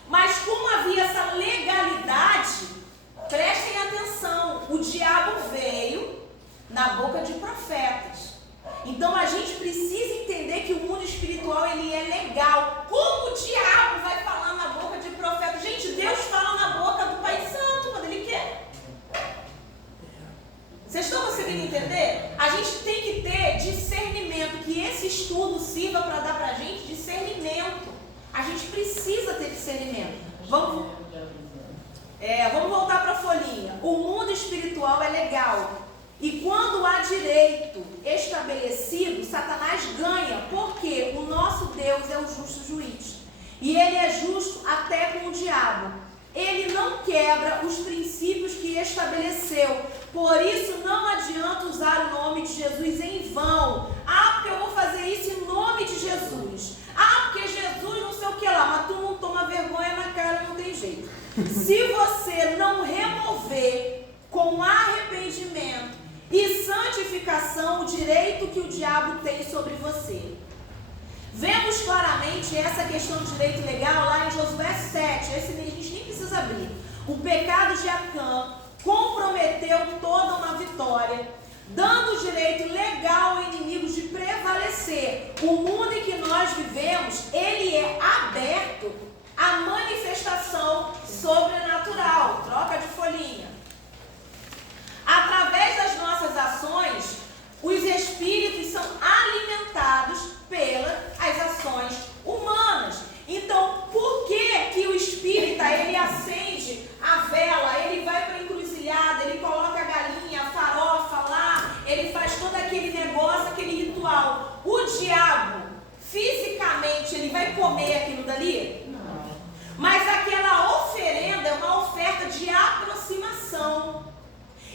Mas como havia essa legalidade, prestem atenção, o diabo veio na boca de profetas. Então a gente precisa entender que o mundo espiritual ele é legal. Como o diabo vai falar na boca de profeta? Gente, Deus fala na boca do Pai Santo quando Ele quer. Vocês estão conseguindo entender? A gente tem que ter discernimento, que esse estudo sirva para dar para a gente discernimento. A gente precisa ter discernimento. Vamos voltar para a folhinha. O mundo espiritual é legal. E quando há direito estabelecido, Satanás ganha, porque o nosso Deus é o justo juiz. E ele é justo até com o diabo. Ele não quebra os princípios que estabeleceu. Por isso não adianta usar o nome de Jesus em vão. Ah, porque eu vou fazer isso em nome de Jesus. Ah, porque Jesus não sei o que lá, mas tu não toma vergonha na cara, não tem jeito. Se você não remover com arrependimento e santificação o direito que o diabo tem sobre você. Vemos claramente essa questão do direito legal lá em Josué 7, esse a gente nem precisa abrir. O pecado de Acã comprometeu toda uma vitória, dando o direito legal ao inimigo de prevalecer. O mundo em que nós vivemos, ele é aberto à manifestação sobrenatural. Troca de folhinha. Através das nossas ações, os espíritos são alimentados pelas ações humanas. Então, por que o espírita, ele acende a vela, ele vai para a encruzilhada, ele coloca a galinha, a farofa lá, ele faz todo aquele negócio, aquele ritual? O diabo, fisicamente, ele vai comer aquilo dali? Não. Mas aquela oferenda é uma oferta de aproximação.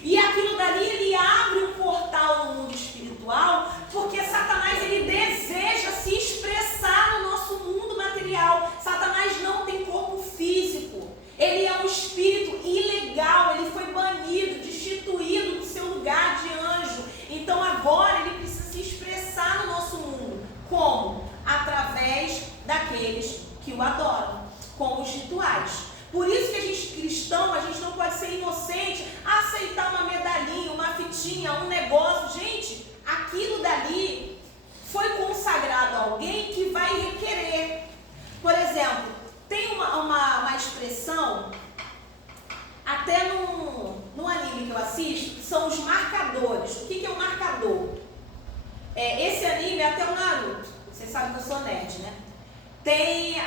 E aquilo dali, ele abre um portal no mundo espiritual, porque Satanás, ele deseja se expressar no nosso mundo material. Satanás não tem corpo físico. Ele é um espírito ilegal, ele foi banido, destituído do seu lugar de anjo. Então agora ele precisa se expressar no nosso mundo. Como? Através daqueles que o adoram, com os rituais. Por isso que a gente cristão, a gente não pode ser inocente, aceitar uma medalhinha, uma fitinha, um negócio. Gente, aquilo dali foi consagrado a alguém que vai requerer. Por exemplo, tem uma expressão, até no anime que eu assisto, são os marcadores. O que é um marcador? Esse anime é até o Naruto. Vocês sabem que eu sou nerd, né? Tem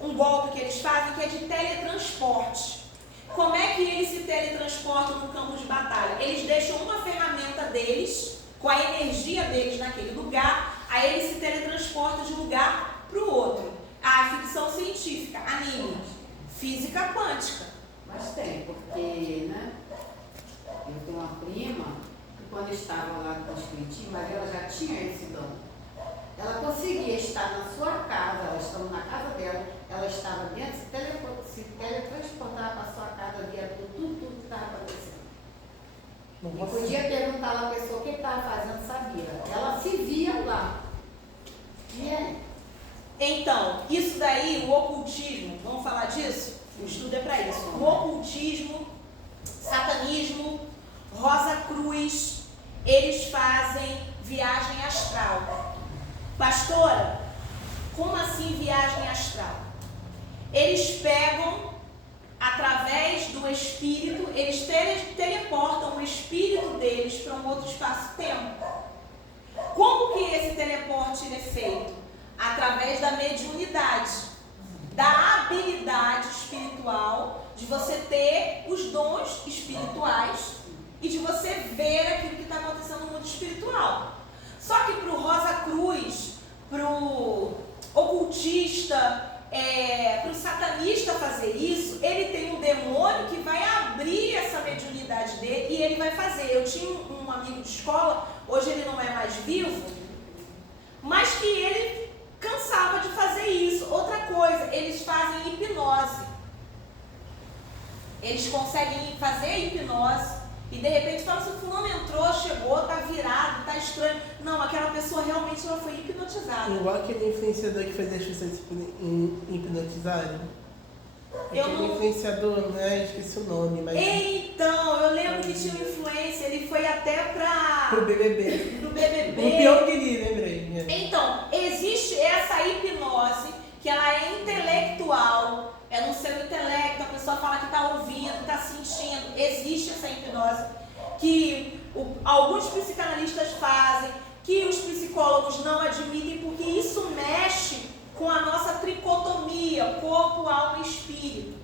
um golpe que eles fazem que é de teletransporte. Como é que eles se teletransportam no campo de batalha? Eles deixam uma ferramenta deles, com a energia deles naquele lugar, aí eles se teletransportam de um lugar para o outro. A ficção científica, anime, física quântica. Mas tem, porque, né, eu tenho uma prima que quando estava lá com os Espiritismo, mas ela já tinha esse dom. Ela conseguia estar na sua casa, ela estava na casa dela, ela estava dentro, se teletransportar para a sua casa, via tudo que estava acontecendo. E podia perguntar lá a pessoa o que estava fazendo, sabia. Ela se via lá. E aí? Então, isso daí, o ocultismo, vamos falar disso? O estudo é para isso. O ocultismo, satanismo, Rosa Cruz, eles fazem viagem astral. Pastora, como assim viagem astral? Eles pegam, através do espírito, eles teleportam o espírito deles para um outro espaço-tempo. Como que esse teleporte é feito? Através da mediunidade, da habilidade espiritual, de você ter os dons espirituais e de você ver aquilo que está acontecendo no mundo espiritual. Só que para o Rosa Cruz, para o ocultista, para o satanista fazer isso, ele tem um demônio que vai abrir essa mediunidade dele e ele vai fazer. Eu tinha um amigo de escola, hoje ele não é mais vivo, mas que ele cansava de fazer isso. Outra coisa, eles fazem hipnose. Eles conseguem fazer hipnose e de repente fala assim, fulano entrou, chegou, tá virado, tá estranho. Não, aquela pessoa realmente ela foi hipnotizada. Igual aquele influenciador que fazia as pessoas se hipnotizarem. Aquele influenciador, né? Esqueci o nome, mas... Então, eu lembro que tinha uma influência, ele foi até pro BBB. Pro BBB. O pior que ele, lembrei. Então, existe essa hipnose, que ela é intelectual, é no seu intelecto, a pessoa fala que está ouvindo, está sentindo. Existe essa hipnose que alguns psicanalistas fazem, que os psicólogos não admitem, porque isso mexe com a nossa tricotomia, corpo, alma e espírito.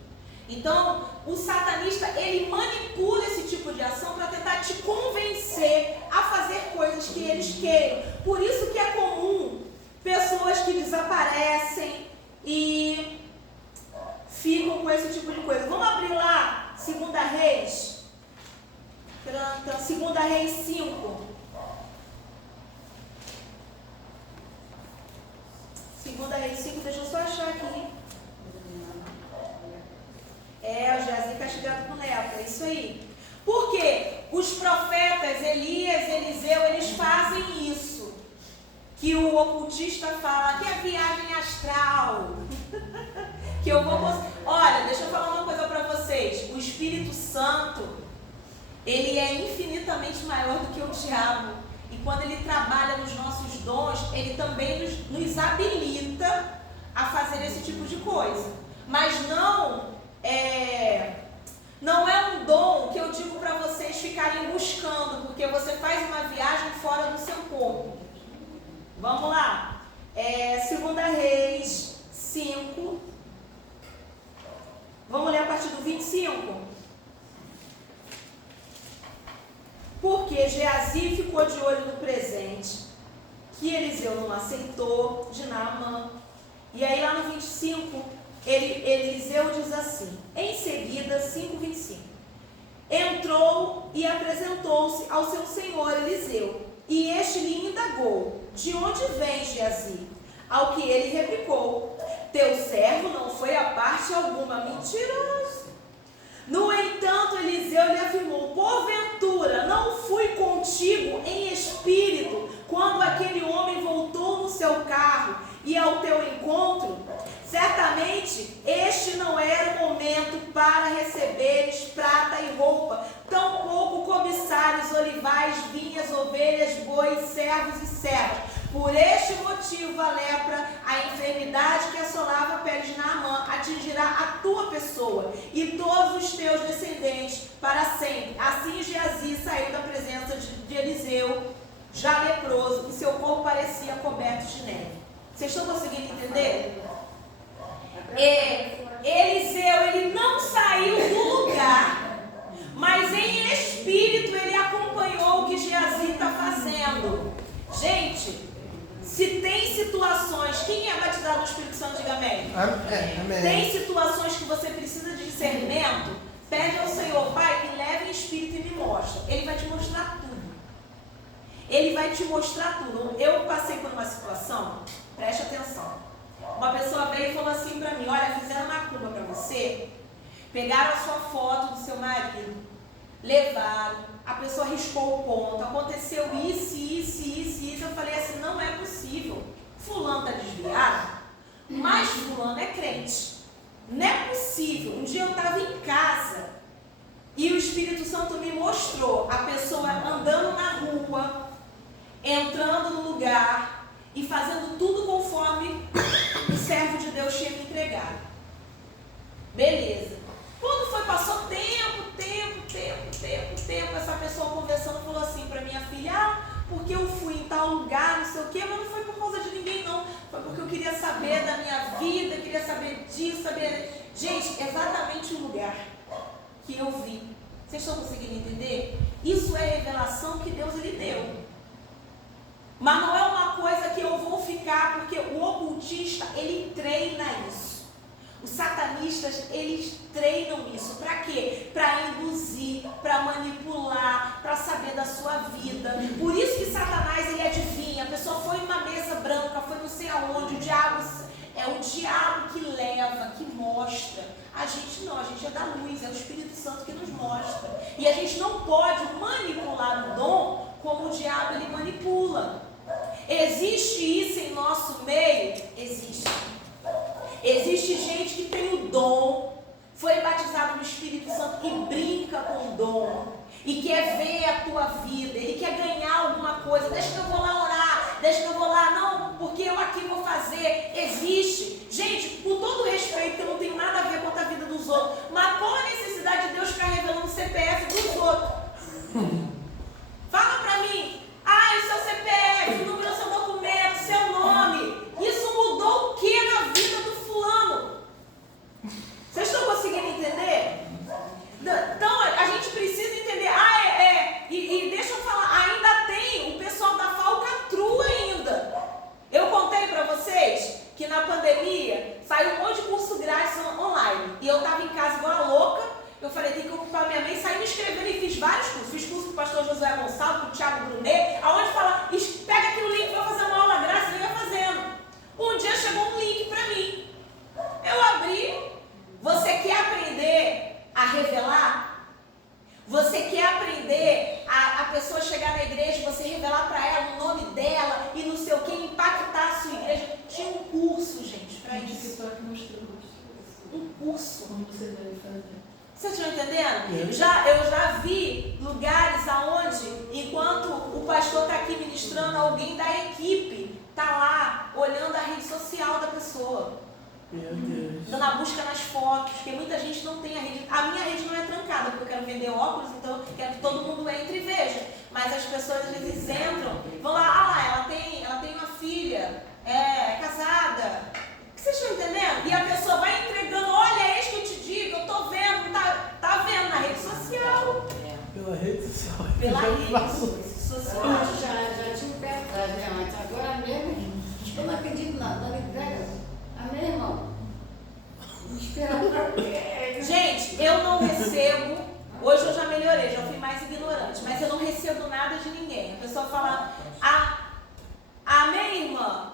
Então, o satanista, ele manipula esse tipo de ação para tentar te convencer a fazer coisas que eles queiram. Por isso que é comum pessoas que desaparecem e ficam com esse tipo de coisa. Vamos abrir lá, 2 Reis. 2 Reis 5. 2 Reis 5, deixa eu só achar aqui. O Geazi castigado com lepra, é isso aí. Porque os profetas Elias, Eliseu, eles fazem isso. Que o ocultista fala que é viagem astral. Que eu vou... Olha, deixa eu falar uma coisa para vocês. O Espírito Santo, ele é infinitamente maior do que o diabo. E quando ele trabalha nos nossos dons, ele também nos habilita a fazer esse tipo de coisa. Mas não é um dom que eu digo para vocês ficarem buscando, porque você faz uma viagem fora do seu corpo. Vamos lá. 2 Reis 5. Vamos ler a partir do 25. Porque Geazi ficou de olho no presente, que Eliseu não aceitou, de Naamã. E aí lá no 25, Eliseu diz assim, em seguida, 5:25. Entrou e apresentou-se ao seu senhor Eliseu, e este lhe indagou, de onde vem Geazi? Ao que ele replicou, teu servo não foi a parte alguma mentiroso. No entanto, Eliseu lhe afirmou, porventura não fui contigo em espírito, quando aquele homem voltou no seu carro e ao teu encontro? Certamente, este não era o momento para receberes prata e roupa, tampouco cobiçares olivais, vinhas, ovelhas, bois, servos e servas. Por este motivo, a lepra, a enfermidade que assolava a pele de Naamã, atingirá a tua pessoa e todos os teus descendentes para sempre. Assim, Geazi saiu da presença de Eliseu, já leproso, e seu corpo parecia coberto de neve. Vocês estão conseguindo entender? Eliseu, ele não saiu do lugar, mas em espírito ele acompanhou o que Geazi está fazendo. Gente, se tem situações, quem é batizado no Espírito Santo, diga amém. Amém. Tem situações que você precisa de discernimento, pede ao Senhor, Pai, me leve em espírito e me mostra. Ele vai te mostrar tudo. Ele vai te mostrar tudo. Eu passei por uma situação, preste atenção. Uma pessoa veio e falou assim para mim, olha, fizeram uma macumba para você, pegaram a sua foto do seu marido, levaram, a pessoa riscou o ponto, aconteceu isso. Eu falei assim, não é possível. Fulano está desviado, mas fulano é crente. Não é possível. Um dia eu estava em casa e o Espírito Santo me mostrou a pessoa andando na rua, entrando no lugar e fazendo tudo conforme o servo de Deus tinha me entregado. Beleza. Quando foi, passou tempo, essa pessoa conversando falou assim para minha filha, porque eu fui em tal lugar, não sei o quê, mas não foi por causa de ninguém não, foi porque eu queria disso, sabia? Gente, exatamente o lugar que eu vi. Vocês estão conseguindo entender? Isso é revelação que Deus ele deu. Mas não é uma coisa que eu vou ficar, porque o ocultista, ele treina isso. Os satanistas, eles treinam isso. Para quê? Para induzir, para manipular, para saber da sua vida. Por isso que Satanás, ele adivinha. A pessoa foi em uma mesa branca, foi não sei aonde, o diabo é o diabo que leva, que mostra. A gente não, a gente é da luz, é o Espírito Santo que nos mostra. E a gente não pode manipular o dom como o diabo ele manipula. Existe isso em nosso meio? Existe. Existe gente que tem o dom, foi batizado no Espírito Santo e brinca com o dom. E quer ver a tua vida, ele quer ganhar alguma coisa. Deixa que eu vou lá orar, deixa que eu vou lá, não, porque eu aqui vou fazer. Existe. Gente, com todo respeito, que eu não tenho nada a ver com a vida dos outros, mas qual a necessidade de Deus ficar revelando o CPF dos outros? Fala pra mim, o seu CPF, o número do seu documento, seu nome. Isso mudou o que na vida do fulano? Vocês estão conseguindo entender? Então, a gente precisa entender. E deixa eu falar, ainda tem o pessoal da falcatrua ainda. Eu contei pra vocês que na pandemia saiu um monte de curso grátis online. E eu tava em casa igual a louca. Eu falei, tem que ocupar minha mente, saí me inscrevendo e fiz vários cursos. Fiz curso com o pastor Josué Gonçalves, com o Thiago Brunet, aonde fala, pega aqui o link, vai fazer uma aula grátis, e ia fazendo. Um dia chegou um link pra mim. Eu abri. Você quer aprender a revelar? Você quer aprender a pessoa chegar na igreja, você revelar pra ela o nome dela e não sei o que, impactar a sua igreja? Tinha um curso, gente, pra isso. Um curso. Como você deve fazer. Vocês estão entendendo? Eu já vi lugares aonde, enquanto o pastor está aqui ministrando, alguém da equipe está lá olhando a rede social da pessoa. Meu Deus. Dando a busca nas fotos, porque muita gente não tem a rede. A minha rede não é trancada, porque eu quero vender óculos, então eu quero que todo mundo entre e veja. Mas as pessoas às vezes entram, vão lá, ela tem uma filha, é casada. Vocês estão entendendo? E a pessoa vai entregando, olha, é isso que eu te digo, eu tô vendo, tá vendo na rede social. Pela rede social. Pela rede social. Já tive perto, mas agora mesmo, eu não acredito nada, não entrega. Amém, irmão? Gente, eu não recebo, hoje eu já melhorei, já fui mais ignorante, mas eu não recebo nada de ninguém. A pessoa fala, amém, irmã?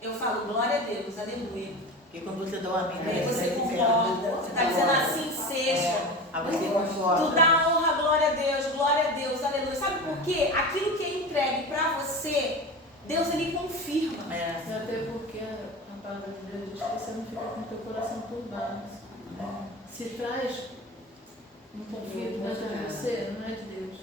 Eu falo, glória a Deus, aleluia. Porque quando você dá uma amiga, Aí você concorda, você está dizendo assim seja. Aí você concorda. Tu dá honra, glória a Deus, aleluia. Sabe por quê? Aquilo que é entregue para você, Deus ele confirma. Até porque a palavra de Deus diz que você não fica com o teu coração turbado. Se traz um conflito dentro de você, não é de Deus.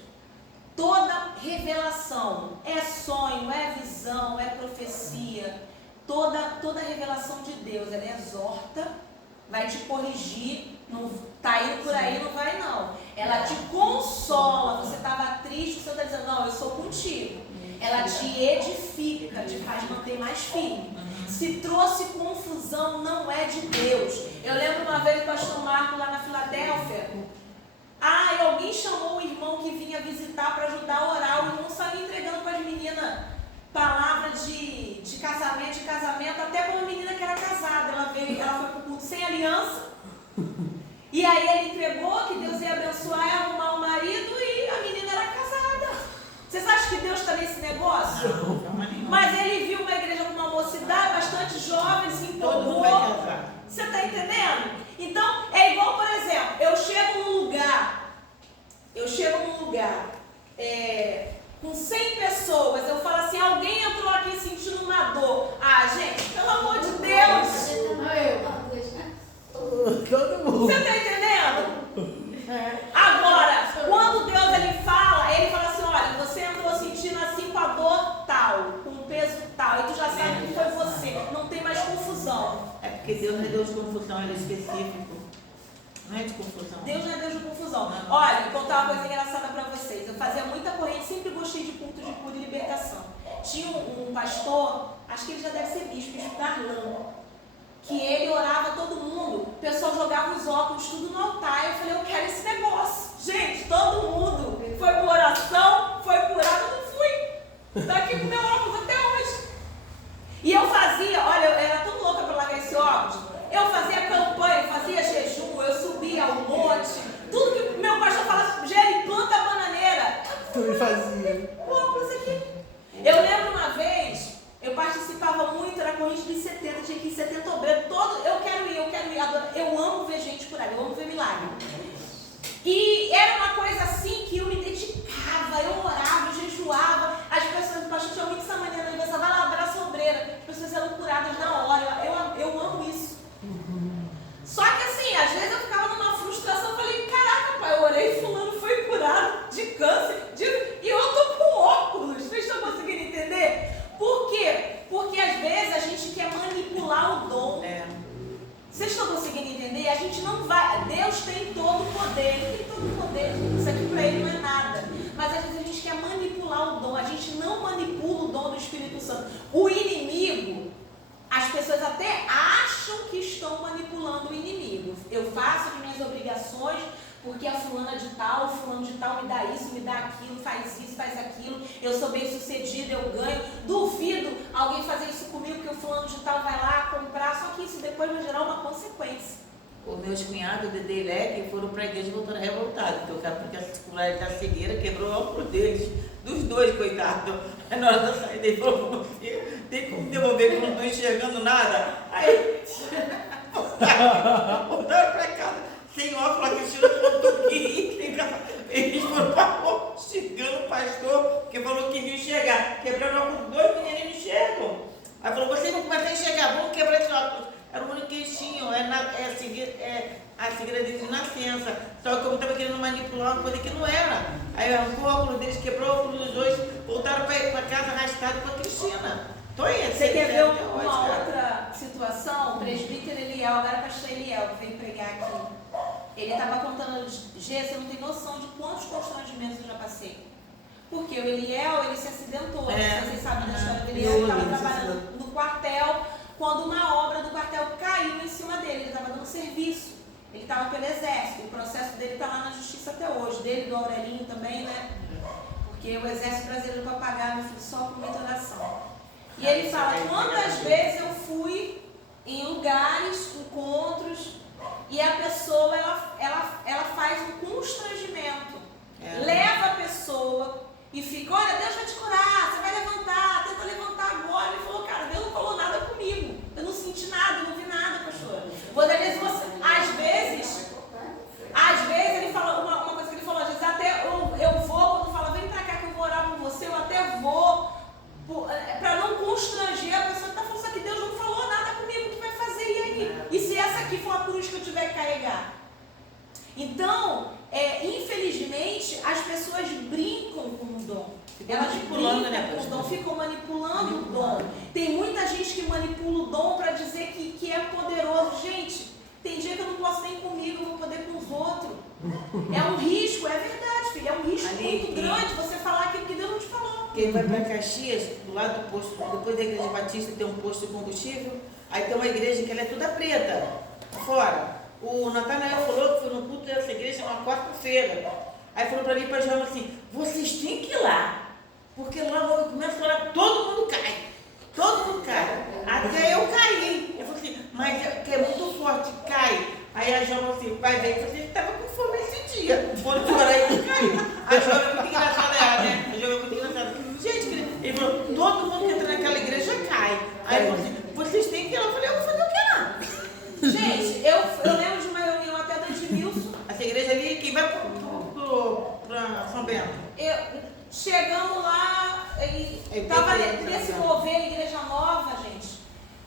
Toda revelação é sonho, é visão, é profecia. Toda revelação de Deus, ela exorta, vai te corrigir, não tá indo por aí, não vai não. Ela te consola, você estava triste, você está dizendo, não, eu sou contigo. Ela te edifica, te faz manter mais firme. Se trouxe confusão, não é de Deus. Eu lembro uma vez o pastor Marco lá na Filadélfia. Alguém chamou o irmão que vinha visitar para ajudar a orar. O irmão saiu entregando para as meninas palavras de casamento, até para uma menina que era casada. Ela foi para o culto sem aliança. E aí ele entregou que Deus ia abençoar e arrumar o marido e a menina era casada. Vocês acham que Deus está nesse negócio? Mas ele viu uma igreja com uma mocidade bastante jovem, se empolgou. Você está entendendo? Então, é igual, por exemplo, eu chego num lugar com 100 pessoas, eu falo assim, alguém entrou aqui sentindo uma dor. Gente, pelo amor de Deus! Todo mundo. Você está entendendo? Agora, quando Deus ele fala assim, olha, você entrou sentindo assim com a dor tal, com o peso tal, e tu já sabe que foi você, não tem mais confusão. É porque Deus não é Deus de confusão, ele é específico. Não é de confusão. Deus não é Deus de confusão. Olha, vou contar uma coisa engraçada pra vocês. Eu fazia muita corrente, sempre gostei de culto de cura e libertação. Tinha um pastor, acho que ele já deve ser bispo Darlan. que ele orava todo mundo, o pessoal jogava os óculos tudo no altar. Eu falei, eu quero esse negócio. Gente, todo mundo foi por oração, foi curado, eu não fui. Tá aqui com meu óculos até hoje. E eu fazia, olha, eu era tão louca para largar esse óculos. Eu fazia campanha, fazia jejum, eu subia ao monte. Tudo que meu pastor falava, Geri, planta a bananeira. Tu me fazia. O óculos aqui. Eu lembro uma vez, eu participava muito, era corrente de 70, tinha que ir 70 obreiros, eu quero ir, adorar. Eu amo ver gente curada, eu amo ver milagre. E era uma coisa assim que eu me dedicava, eu orava, eu jejuava, as pessoas, o pastor tinha muito essa mania na aniversário, vai lá, abraça a obreira, as pessoas eram curadas na hora, eu amo isso. Só que assim, às vezes eu ficava numa frustração, falei, caraca, pai, eu orei, fulano foi curado de câncer, e eu tô com óculos, vocês estão conseguindo entender? Por quê? Porque às vezes a gente quer manipular o dom. Vocês estão conseguindo entender? A gente não vai. Deus tem todo o poder. Ele tem todo o poder. Isso aqui para ele não é nada. Mas às vezes a gente quer manipular o dom. A gente não manipula o dom do Espírito Santo. O inimigo, as pessoas até acham que estão manipulando o inimigo. Eu faço as minhas obrigações porque a fulana de tal, o fulano de tal me dá isso, me dá aquilo, faz isso, faz aquilo. Eu sou bem sucedido, eu ganho. Duvido alguém fazer isso comigo, que o fulano de tal vai lá comprar. Só que isso depois vai gerar uma consequência. Os meus cunhados, Dede e Leque, foram para a igreja e voltaram revoltados. Porque a curaram da cegueira, quebrou o óculos deles, dos dois, coitados. Aí na hora da saída ele falou, você tem como devolver que eu não estou enxergando nada? Aí voltaram para casa. Sem óculos, a Cristina falou que eles foram para a xingando o pastor, porque falou que viu enxergar. Quebraram o óculos, dois meninos não enxergam. Aí falou, vocês vão começar a enxergar, vamos quebrar esse óculos. Era o único que eles tinham, a cegueira deles de nascença. Só que eu estava querendo manipular uma coisa que não era. Aí arrancou o óculos deles, quebrou o óculos dos dois, voltaram para casa arrastados com a Cristina. Você quer ver uma outra situação? O presbítero Eliel, agora o pastor Eliel, que veio pregar aqui. Ele estava contando, Gê, você não tem noção de quantos constrangimentos eu já passei. Porque o Eliel, ele se acidentou. Vocês sabem da história do Eliel, ele estava trabalhando no quartel, quando uma obra do quartel caiu em cima dele. Ele estava dando serviço. Ele estava pelo exército. O processo dele está lá na justiça até hoje. Dele, do Aurelinho também, né? Porque o exército brasileiro vai pagar, meu filho, só com muita oração. E ele fala, quantas vezes eu fui em lugares, encontros, e a pessoa, ela faz um constrangimento. Leva a pessoa e fica, olha, Deus vai te curar, você vai levantar, tenta levantar agora. Ele falou, cara, Deus não falou nada comigo. Eu não senti nada, eu não vi nada, pastor. Às vezes ele fala, uma coisa que ele falou, às vezes até eu vou, quando fala, vem pra cá que eu vou orar por você, eu até vou, para não constranger a pessoa que está falando, só que Deus não falou nada comigo, o que vai fazer? E aí? E se essa aqui for a cruz que eu tiver que carregar? Então, infelizmente, as pessoas brincam com o dom. Elas brincam com o dom, ficam manipulando o dom. Tem muita gente que manipula o dom para dizer que é poderoso. Gente, tem dia que eu não posso nem comigo, eu vou poder com os outros. É um risco, é verdade, filho. É um risco muito grande você falar aquilo que Deus não te falou. Quem vai para Caxias, do lado do posto, depois da igreja batista tem um posto de combustível, aí tem uma igreja que ela é toda preta, fora. O Natanael falou que foi no culto dessa igreja uma quarta-feira. Aí falou para mim e para Joana assim, vocês têm que ir lá, porque lá começa a orar, todo mundo cai. Todo mundo cai. Até eu caí. Eu falei assim, mas que é muito forte, cai. Aí a Joana falou assim, pai, vem, você estava com fome esse dia. Foram chorar e não caiu. A Joana é muito engraçada, né? A Joana é muito engraçada. Gente, ele falou, todo mundo que entra naquela igreja cai. Aí ele falou assim, vocês têm que ir lá. Eu falei, eu vou fazer o que lá? Gente, eu lembro de uma reunião até da Edmilson. Essa igreja ali, quem vai para São Bento? Chegamos lá, estava nesse mover, a igreja nova, gente.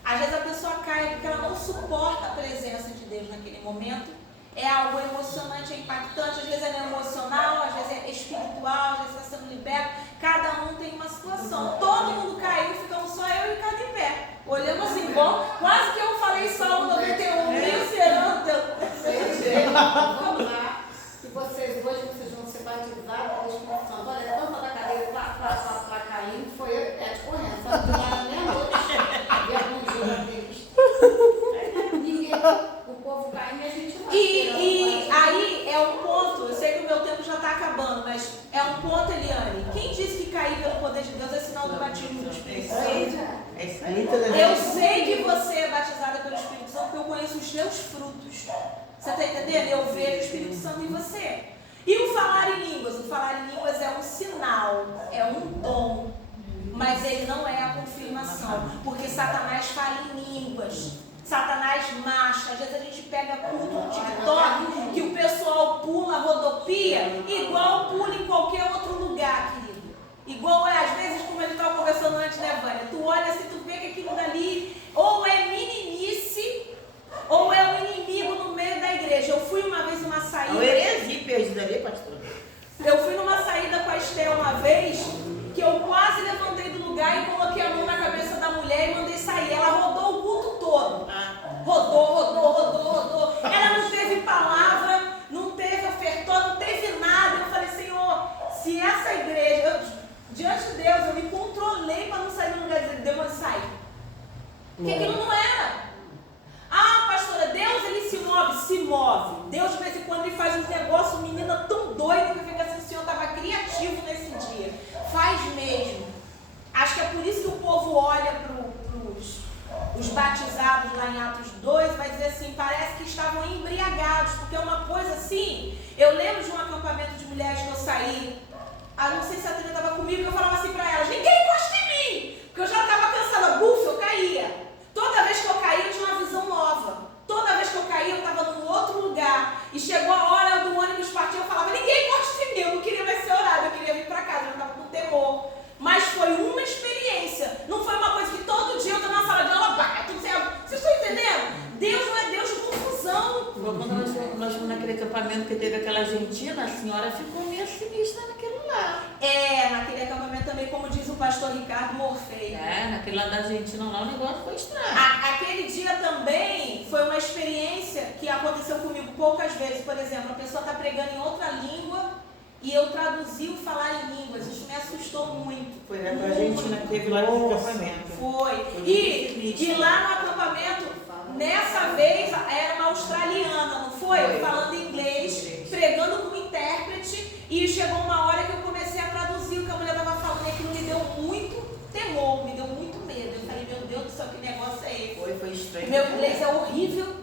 Às vezes a pessoa cai porque ela não suporta a presença de Deus naquele momento. É algo emocionante, é impactante, às vezes é emocional, às vezes é espiritual, às vezes está sendo liberto. Cada um tem uma situação. Todo mundo caiu, ficamos só eu e cada em pé. Olhando assim, bom, quase que eu falei Salmo 91, meio serando. Vamos lá, que vocês hoje vão ser batizados pelo Espírito Santo. Olha, levanta da cadeira, plá, caindo, foi eu e Pet correndo. Sabe, lá na meia-noite, ver algum dia na revista. da Eu gente. sei que você é batizada pelo Espírito Santo porque eu conheço os seus frutos. Você está entendendo? Eu vejo o Espírito Santo em você. E o falar em línguas? O falar em línguas é um sinal, é um dom, mas ele não é a confirmação, porque Satanás fala em línguas. Satanás marcha. Às vezes a gente pega culto no TikTok que o pessoal pula, rodopia, igual pula em qualquer outro lugar, querido. Igual às vezes, como a gente estava conversando antes, né, Vânia? Tu olha assim, tu vê que aquilo dali ou é meninice ou é um inimigo no meio da igreja. Eu fui uma vez numa saída. A heresia perdida ali, pastor. Eu fui numa saída com a Estel uma vez que eu quase levantei do lugar e coloquei a mão na cabeça da mulher e mandei sair. Ela rodou o culto todo. Rodou. Ela não teve palavra, não teve ofertor, não teve nada. Eu falei, Senhor, se essa igreja, diante de Deus, eu me controlei para não sair do lugar e dizer, demônio, sai. Porque aquilo não era. Ah, pastora, Deus ele se move. Deus de vez em quando ele faz uns negócios, menina tão doida que fica assim, o Senhor estava criativo nesse dia. Faz mesmo. Acho que é por isso que o povo olha para os batizados lá em Atos 2, vai dizer assim, parece que estavam embriagados, porque é uma coisa assim, eu lembro de um acampamento de mulheres que eu saí, não sei se a Tânia estava comigo, eu falava assim para elas, ninguém encosta em mim, porque eu já estava pensando, buf, eu caía. Toda vez que eu caía, eu tinha uma visão nova. Toda vez que eu caía, eu estava num outro lugar. E chegou a hora do ônibus partir, eu falava, ninguém encosta em mim, eu não queria mais ser orada, eu queria vir para casa, eu estava com temor. Mas foi uma experiência, não foi uma coisa que todo dia eu estou na sala de aula, tudo certo. Vocês estão entendendo? Deus não é Deus de confusão. Quando nós fomos naquele acampamento que teve aquela argentina, a senhora ficou meio sinistra naquele lá. Naquele acampamento também, como diz o pastor Ricardo Morfei. Naquele lá da Argentina lá, o negócio foi estranho. Aquele dia também foi uma experiência que aconteceu comigo poucas vezes. Por exemplo, a pessoa está pregando em outra língua e eu traduzi o falar em línguas. Isso me assustou muito. Foi na Argentina que teve lá no acampamento. Foi. E lá no acampamento, nessa vez, era uma australiana, não foi? Falando inglês, pregando como intérprete. E chegou uma hora que eu comecei a traduzir o que a mulher estava falando. E aquilo me deu muito temor, me deu muito medo. Eu falei, meu Deus do céu, que negócio é esse? Foi estranho. O meu inglês é horrível.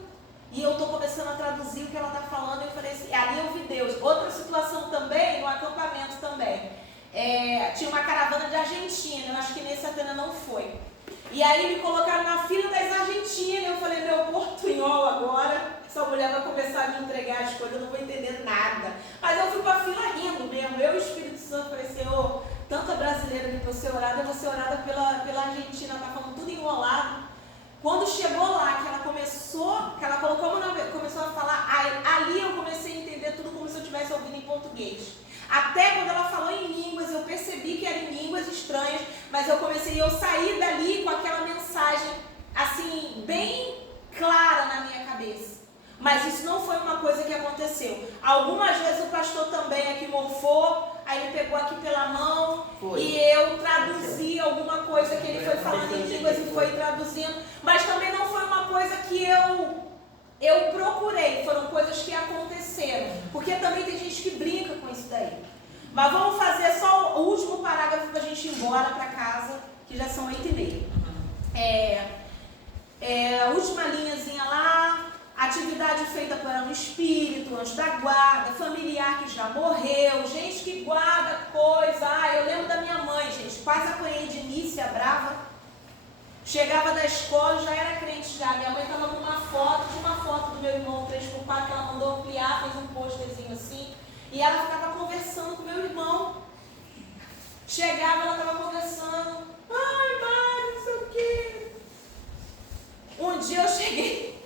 E eu estou começando a traduzir o que ela está falando. Eu falei assim, ali eu vi Deus. Outra situação também, no acampamento também. Tinha uma caravana de Argentina. Eu acho que nesse a Tânia não foi. E aí me colocaram na fila das argentinas. Eu falei, meu portunhol agora. Essa mulher vai começar a me entregar as coisas, eu não vou entender nada. Mas eu fui para a fila rindo mesmo. Eu e o Espírito Santo falei, Senhor, tanta brasileira ali para ser orada, eu vou ser orada pela Argentina. Ela está falando tudo enrolado. Quando chegou lá, que ela colocou a mão começou a falar, ali eu comecei a entender tudo como se eu estivesse ouvindo em português. Até quando ela falou em línguas, eu percebi que eram línguas estranhas, mas eu saí dali com aquela mensagem, assim, bem clara na minha cabeça. Mas isso não foi uma coisa que aconteceu. Algumas vezes o pastor também aqui morfou, aí ele pegou aqui pela mão e eu traduzi alguma coisa que ele foi falando em línguas e foi traduzindo. Mas também não foi uma coisa que eu procurei, foram coisas que aconteceram. Porque também tem gente que brinca com isso daí. Mas vamos fazer só o último parágrafo para a gente ir embora para casa, que já são 8h30. A última linhazinha lá. Atividade feita por um espírito, anjo da guarda, familiar que já morreu, gente que guarda coisa. Eu lembro da minha mãe, gente, quase apanhei de Nícia, brava. Chegava da escola, já era crente já. Minha mãe estava com uma foto do meu irmão 3x4 que ela mandou ampliar, fez um posterzinho assim. E ela ficava conversando com meu irmão. Chegava, ela estava conversando. Ai, mãe, não sei o quê. Um dia eu cheguei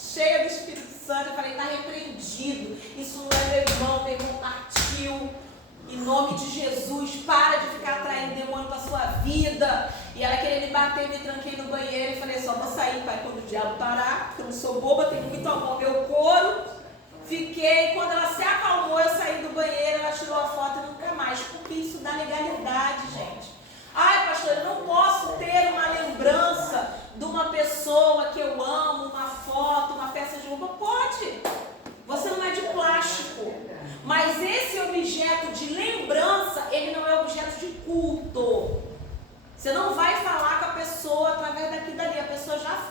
cheia do Espírito Santo, eu falei, está repreendido, isso não é meu irmão partiu, em nome de Jesus, para de ficar atraindo demônio para sua vida. E ela queria me bater, me tranquei no banheiro e falei, só vou sair, pai, quando o diabo parar, porque eu não sou boba, tenho muito amor, meu couro. Fiquei, quando ela se acalmou, eu saí do banheiro, ela tirou a foto e nunca mais, porque isso dá legalidade, gente. Ai, pastor, eu não posso ter uma lembrança de uma pessoa que eu amo, uma foto, uma peça de roupa. Pode. Você não é de plástico. Mas esse objeto de lembrança, ele não é objeto de culto. Você não vai falar com a pessoa através daquilo.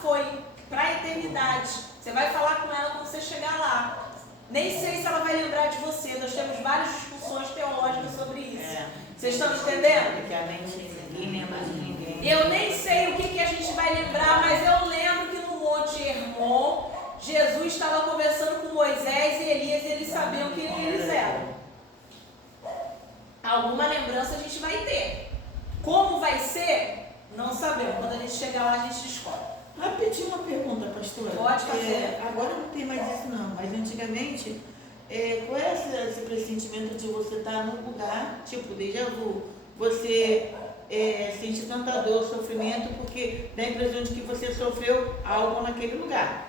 foi para a eternidade. Você vai falar com ela quando você chegar lá. Nem sei se ela vai lembrar de você. Nós temos várias discussões teológicas sobre isso. Vocês estão entendendo? Porque a mente ninguém lembra de ninguém. Eu nem sei o que a gente vai lembrar, mas eu lembro que no Monte Hermon, Jesus estava conversando com Moisés e Elias e eles sabiam quem eles eram. Alguma lembrança a gente vai ter. Como vai ser? Não sabemos. Quando a gente chegar lá, a gente descobre. Rapidinho uma pergunta, pastora. Pode fazer. Agora não tem mais isso não, mas antigamente, qual é esse pressentimento de você estar num lugar, tipo déjà vu, você sente tanta dor, sofrimento, porque dá a impressão de que você sofreu algo naquele lugar.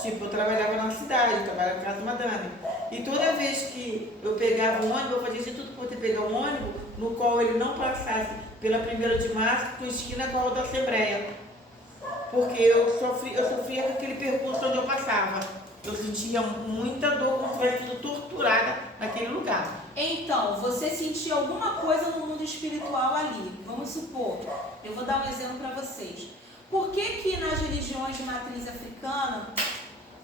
Tipo, eu trabalhava na cidade, eu trabalhava na casa de madame. E toda vez que eu pegava um ônibus, eu fazia de tudo para poder pegar um ônibus no qual ele não passasse pela 1ª de março, com esquina com a da Assembleia. Porque eu sofria com aquele percurso onde eu passava. Eu sentia muita dor, como se tivesse sido torturada naquele lugar. Então, você sentia alguma coisa no mundo espiritual ali. Vamos supor, eu vou dar um exemplo para vocês. Por que nas religiões de matriz africana,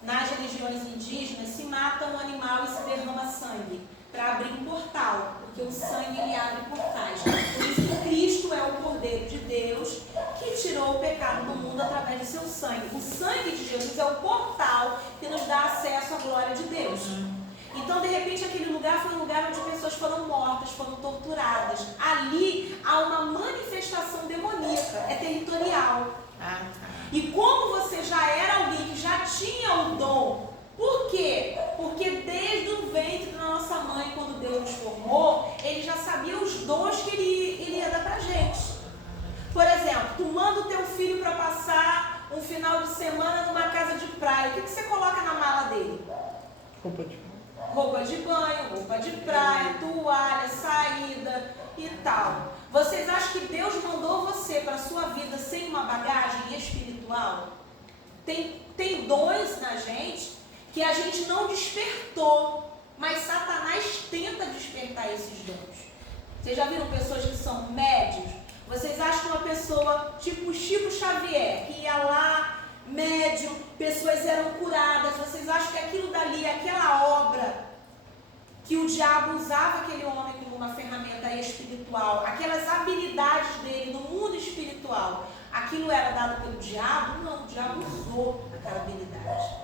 nas religiões indígenas, se mata um animal e se derrama sangue? Para abrir um portal, porque o sangue ele abre portais. Por isso que Cristo é o Cordeiro de Deus que tirou o pecado do mundo através do seu sangue. O sangue de Jesus é o portal que nos dá acesso à glória de Deus. Então, de repente, aquele lugar foi um lugar onde pessoas foram mortas, foram torturadas. Ali há uma manifestação demoníaca, é territorial. E como você já era alguém que já tinha o dom, por quê? Porque desde o ventre da nossa mãe, quando Deus nos formou, Ele já sabia os dons que Ele ia dar pra gente. Por exemplo, tu manda o teu filho para passar um final de semana numa casa de praia. O que você coloca na mala dele? Roupa de Roupa de banho, roupa de praia, toalha, saída e tal. Vocês acham que Deus mandou você para a sua vida sem uma bagagem espiritual? Tem dons na gente que a gente não despertou, mas Satanás tenta despertar esses dons. Vocês já viram pessoas que são médios? Vocês acham que uma pessoa tipo Chico Xavier, que ia lá, médium, pessoas eram curadas, vocês acham que aquilo dali, aquela obra que o diabo usava aquele homem como uma ferramenta espiritual, aquelas habilidades dele no mundo espiritual, aquilo era dado pelo diabo? Não, o diabo usou aquela habilidade.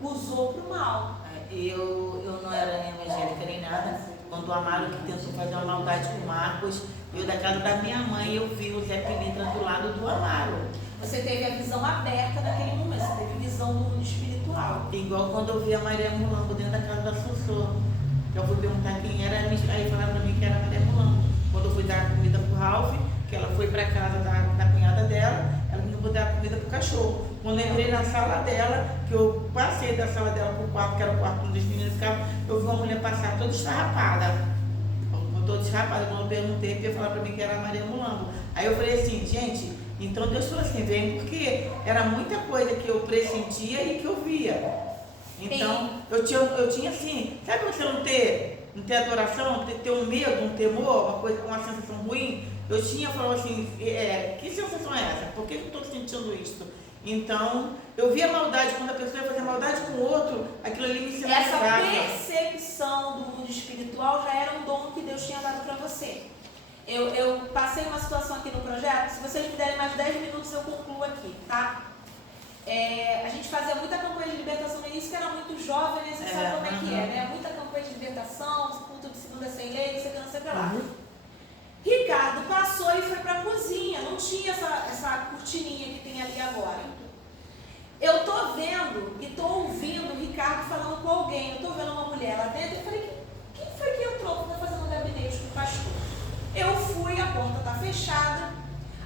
Usou para o mal. Eu não era evangélica nem nada. Quando o Amaro que tentou fazer uma maldade com o Marcos, eu da casa da minha mãe, eu vi o Zé Pilintra do lado do Amaro. Você teve a visão aberta naquele momento, você teve visão do mundo espiritual. Igual quando eu vi a Maria Mulambo dentro da casa da Sussô. Eu fui perguntar quem era, aí falaram pra mim que era a Maria Mulambo. Quando eu fui dar comida pro Ralph, que ela foi pra casa da cunhada dela, ela me botou dar comida pro cachorro. Quando eu entrei na sala dela, que eu passei da sala dela pro quarto, que era o quarto onde os meninos ficavam, eu vi uma mulher passar toda esfarrapada. Toda esfarrapada. Quando eu perguntei, ele falou pra mim que era a Maria Mulambo. Aí eu falei assim, gente, então Deus falou assim, vem, porque era muita coisa que eu pressentia e que eu via. Então, eu tinha assim, sabe você não ter adoração, ter um medo, um temor, uma sensação ruim? Eu tinha, falou assim, que sensação é essa? Por que eu estou sentindo isso? Então, eu via maldade, quando a pessoa ia fazer maldade com o outro, aquilo ali me sinalizava. Essa percepção do mundo espiritual já era um dom que Deus tinha dado para você. Eu passei uma situação aqui no projeto, se vocês me derem mais 10 minutos eu concluo aqui, tá? A gente fazia muita campanha de libertação no início, que era muito jovem, né? Você sabe como é que é, né? Muita campanha de libertação, culto de segunda sem lei, não sei lá. Ricardo passou e foi para a cozinha, não tinha essa cortininha que tem ali agora. Eu tô vendo e tô ouvindo o Ricardo falando com alguém, eu tô vendo uma mulher lá dentro, eu falei, quem foi que entrou para fazer um gabinete com o pastor? Eu fui, a porta tá fechada,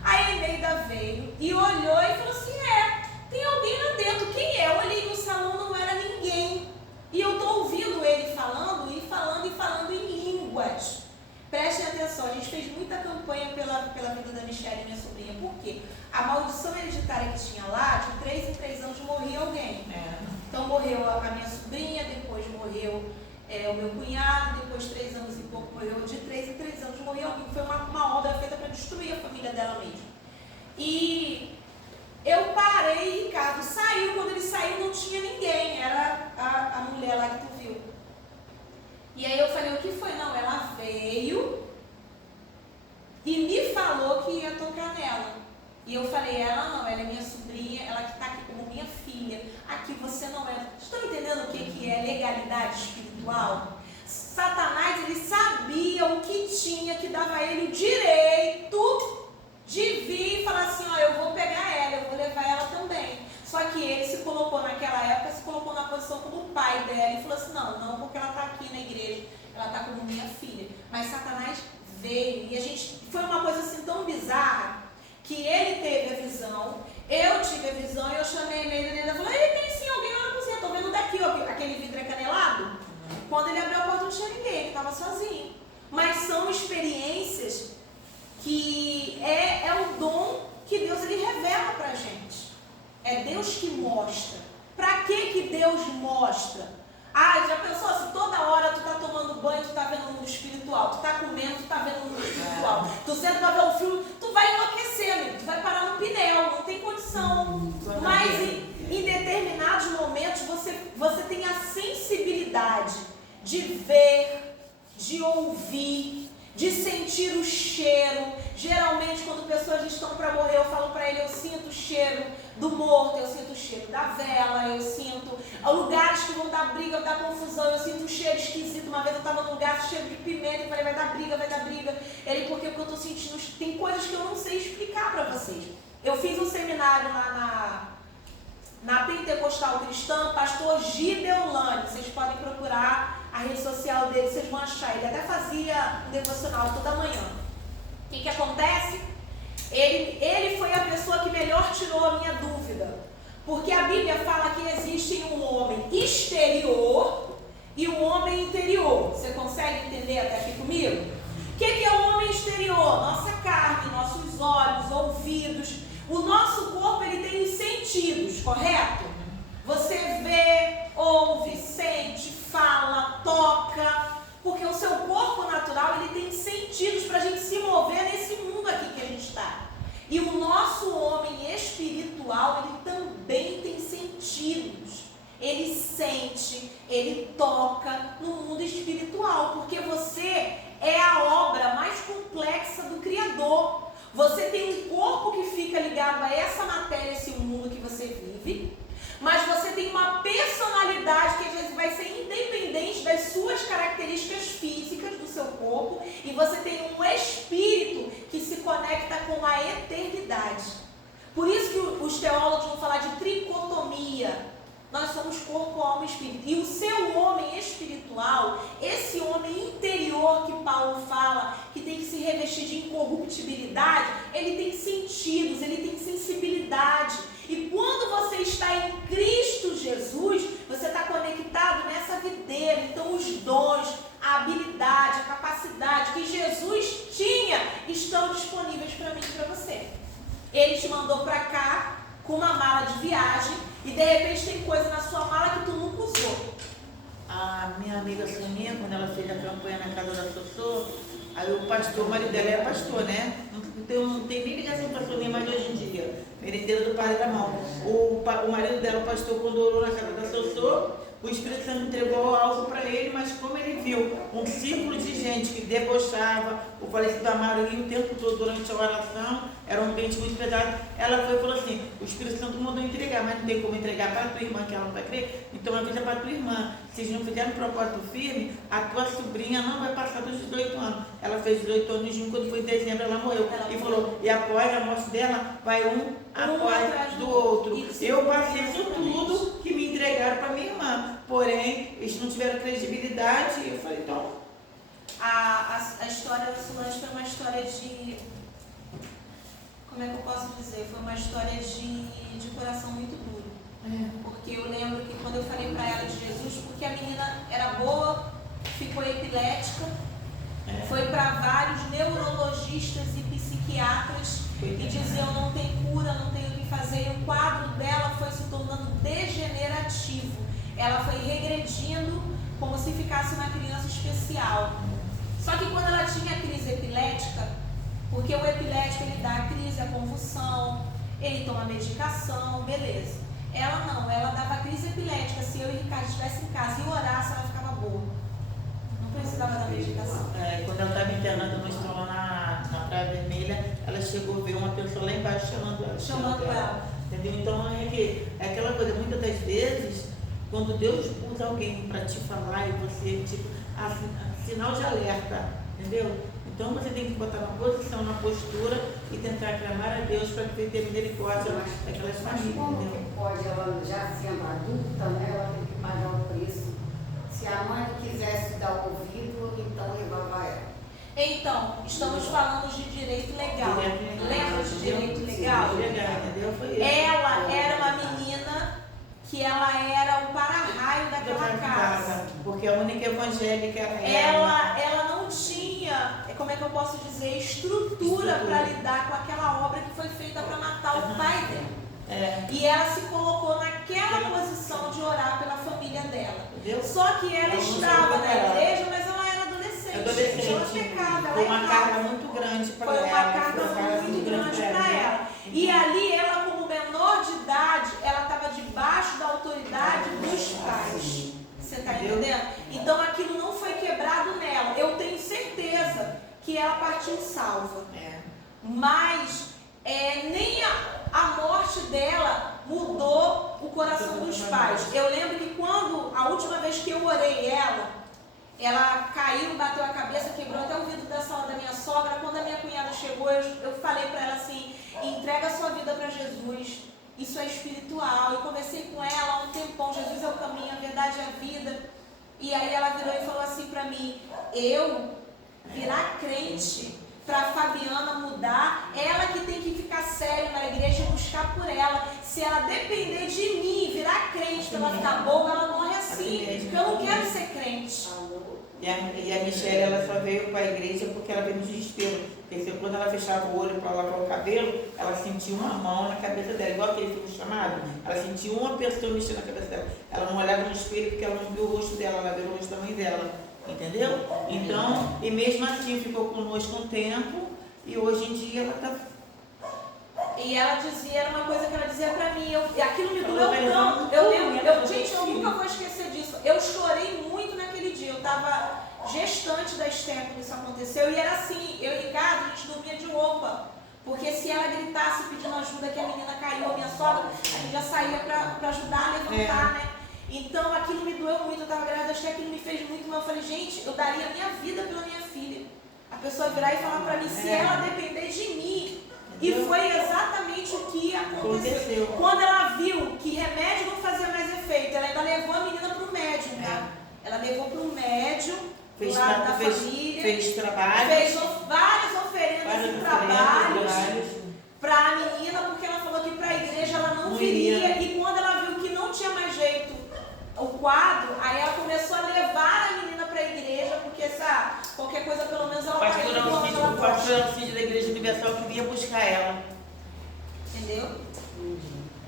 a Eneida veio e olhou e falou assim, tem alguém lá dentro, quem é? Eu olhei no salão, não era ninguém. E eu tô ouvindo ele falando em línguas. Prestem atenção, a gente fez muita campanha pela vida da Michelle, minha sobrinha. Por quê? A maldição hereditária que tinha lá, de 3 em 3 anos morria alguém. Então morreu a minha sobrinha, depois morreu o meu cunhado, depois 3 anos e pouco morreu, de 3 em 3 anos morreu alguém. Foi uma obra feita para destruir a família dela mesmo. E eu parei Aí Ricardo saiu, quando ele saiu não tinha ninguém, era a mulher lá que tu viu. E aí eu falei, o que foi? Não, ela veio e me falou que ia tocar nela. E eu falei, ela não, ela é minha sobrinha, ela que está aqui como minha filha. Aqui você não é. Estão entendendo o que é legalidade espiritual? Satanás, ele sabia o que tinha, que dava a ele o direito de vir e falar assim, ó, eu vou pegar ela, eu vou levar ela também. Só que ele se colocou naquela época, se colocou na posição como pai dela e falou assim, não, porque ela está aqui na igreja, ela está como minha filha. Mas Satanás veio e a gente, foi uma coisa assim tão bizarra, que ele teve a visão, eu tive a visão e eu chamei ele e falei, tem sim alguém lá na cozinha, tô vendo daqui, ó, aquele vidro acanelado. Quando ele abriu a porta não tinha ninguém, ele estava sozinho. Mas são experiências que é o dom que Deus ele revela pra gente. É Deus que mostra. Pra que Deus mostra? Ah, já pensou se toda hora tu tá tomando banho, tu tá vendo o mundo espiritual, tu tá comendo, tu tá vendo o mundo espiritual, tu senta pra ver um filme, tu vai enlouquecer, amigo, tu vai parar no pneu, não tem condição. Mas em determinados momentos você tem a sensibilidade de ver, de ouvir, de sentir o cheiro. Geralmente quando pessoas estão para morrer, eu falo para ele, eu sinto o cheiro do morto, eu sinto o cheiro da vela, eu sinto lugares que vão dar briga, dar confusão, eu sinto um cheiro esquisito. Uma vez eu estava num lugar cheiro de pimenta e falei, vai dar briga. Ele, porque eu estou sentindo, tem coisas que eu não sei explicar para vocês. Eu fiz um seminário lá na Pentecostal Cristã, pastor Gideolane, vocês podem procurar a rede social dele, vocês vão achar. Ele até fazia um devocional toda manhã. O que acontece? Ele foi a pessoa que melhor tirou a minha dúvida. Porque a Bíblia fala que existe um homem exterior e um homem interior. Você consegue entender até aqui comigo? O que é o homem exterior? Nossa carne, nossos olhos, ouvidos. O nosso corpo ele tem os sentidos, correto? Você vê, ouve, sente, fala, toca. Porque o seu corpo natural ele tem sentidos para a gente se mover nesse mundo aqui que a gente está. E o nosso homem espiritual ele também tem sentidos. Ele sente, ele toca no mundo espiritual. Porque você é a obra mais complexa do Criador. Você tem um corpo que fica ligado a essa matéria, esse mundo que você vive. Mas você tem uma personalidade que às vezes vai ser independente das suas características físicas do seu corpo. E você tem um espírito que se conecta com a eternidade. Por isso que os teólogos vão falar de tricotomia. Nós somos corpo, alma e espírito. E o seu homem espiritual, esse homem interior que Paulo fala, que tem que se revestir de incorruptibilidade, ele tem sentidos, ele tem sensibilidade. E quando você está em Cristo Jesus, você está conectado nessa videira. Então os dons, a habilidade, a capacidade que Jesus tinha estão disponíveis para mim e para você. Ele te mandou para cá com uma mala de viagem e de repente tem coisa na sua mala que tu nunca usou. A minha amiga Soninha, quando ela fez a campanha na casa da Sossô, aí o pastor, o marido dela é pastor, né? Não tem nem ligação para a Soninha mais hoje em dia. Merendeira do Padre da Mão. O marido dela, o pastor, quando orou na casa da Sossô, o Espírito Santo entregou algo para ele, mas como ele viu um círculo de gente que debochava o falecido Amaro o tempo todo durante a oração, era um ambiente muito pesado, ela foi e falou assim, o Espírito Santo mandou entregar, mas não tem como entregar para a tua irmã, que ela não vai crer, então avisa para a tua irmã. Se eles não fizerem um propósito firme, a tua sobrinha não vai passar dos 18 anos. Ela fez 18 anos em junho, quando foi em dezembro ela morreu. E falou, e após a morte dela, vai um após do outro. Eu passei isso tudo que me entregaram para minha irmã. Porém, eles não tiveram credibilidade. E eu falei, então... A história da Solange foi uma história de... Como é que eu posso dizer? Foi uma história de coração muito duro. Porque eu lembro que quando eu falei para ela de Jesus, porque a menina era boa, ficou epilética, foi para vários neurologistas e psiquiatras que diziam não tem cura, não tem o que fazer, e o quadro dela foi se tornando degenerativo. Ela foi regredindo como se ficasse uma criança especial. Só que quando ela tinha a crise epilética, porque o epilético ele dá a crise, a convulsão, ele toma medicação, beleza. Ela não, ela dava crise epilética. Se eu e o Ricardo estivesse em casa e orasse, ela ficava boa. Não precisava da medicação. Quando ela estava internada no estômago na Praia Vermelha, ela chegou a ver uma pessoa lá embaixo chamando ela. Entendeu? Então é aquela coisa, muitas das vezes, quando Deus usa alguém para te falar e você, tipo, sinal de alerta, entendeu? Então você tem que botar na posição, na postura e tentar clamar a Deus para que tenha misericórdia daquelas famílias. Como Entendeu? que pode, ela já sendo adulta, né, ela tem que pagar o preço? Se a mãe não quisesse dar o ouvido, então levava ela. Então, estamos falando de direito legal. Lembra de direito legal? Entendeu? Foi isso. Ela era uma menina que ela era o para-raio daquela casa. Porque a única evangélica era Ela não tinha, como é que eu posso dizer, estrutura para lidar com aquela obra que foi feita para matar o pai dela. E ela se colocou naquela posição de orar pela família dela. Entendeu? Só que ela estava na igreja, mas ela era adolescente. Ela pecava, Foi ela uma carga muito grande para ela. Foi uma carga muito grande para ela. E ali ela, como menor de idade, ela estava debaixo da autoridade dos pais. Você está entendendo? Então aquilo não foi quebrado nela. Eu tenho certeza que ela partiu salva. Mas nem a morte dela mudou o coração dos pais. Eu lembro que quando, a última vez que eu orei ela caiu, bateu a cabeça, quebrou até o vidro da sala da minha sogra. Quando a minha cunhada chegou, eu falei para ela assim, entrega a sua vida para Jesus, isso é espiritual. Eu conversei com ela há um tempão, Jesus é o caminho, a verdade é a vida. E aí ela virou e falou assim para mim, eu virar crente para a Fabiana mudar, ela que tem que ficar séria na igreja e buscar por ela. Se ela depender de mim, virar crente para ela ficar boa, ela morre assim, porque eu não quero ser crente. E a Michelle, ela só veio para a igreja porque ela veio no desespero. Porque quando ela fechava o olho para lavar o cabelo, ela sentia uma mão na cabeça dela, igual aquele filme chamado. Ela sentia uma pessoa mexendo na cabeça dela. Ela não olhava no espelho porque ela não viu o rosto dela, ela viu o rosto da mãe dela. Entendeu? Então, e mesmo assim ficou conosco um tempo e hoje em dia ela está. E ela dizia, era uma coisa que ela dizia pra mim, e aquilo me doeu tanto. Eu lembro, gente, eu nunca vou esquecer disso. Eu chorei muito naquele dia. Eu estava gestante da Esther quando isso aconteceu. E era assim, eu e Ricardo, a gente dormia de roupa. Porque se ela gritasse pedindo ajuda que a menina caiu, a minha sogra, a gente já saía pra ajudar a levantar, né? Então aquilo me doeu muito. Eu estava grávida, achei que aquilo me fez muito mal. Eu falei, gente, eu daria a minha vida pela minha filha. A pessoa virar e falar pra mim, se ela depender de mim. E foi exatamente o que aconteceu. Quando ela viu que remédio não fazia mais efeito, ela ainda levou a menina para o médium, tá? Ela levou para o médium, do lado da família. Fez trabalho. Fez várias oferendas e trabalhos para a menina, porque ela falou que para a igreja ela não viria. E quando ela viu que não tinha mais jeito o quadro, aí ela começou a levar a menina para a igreja, porque qualquer coisa pelo menos ela vai ir. O pastor Alcide da Igreja Universal que vinha buscar ela. Entendeu?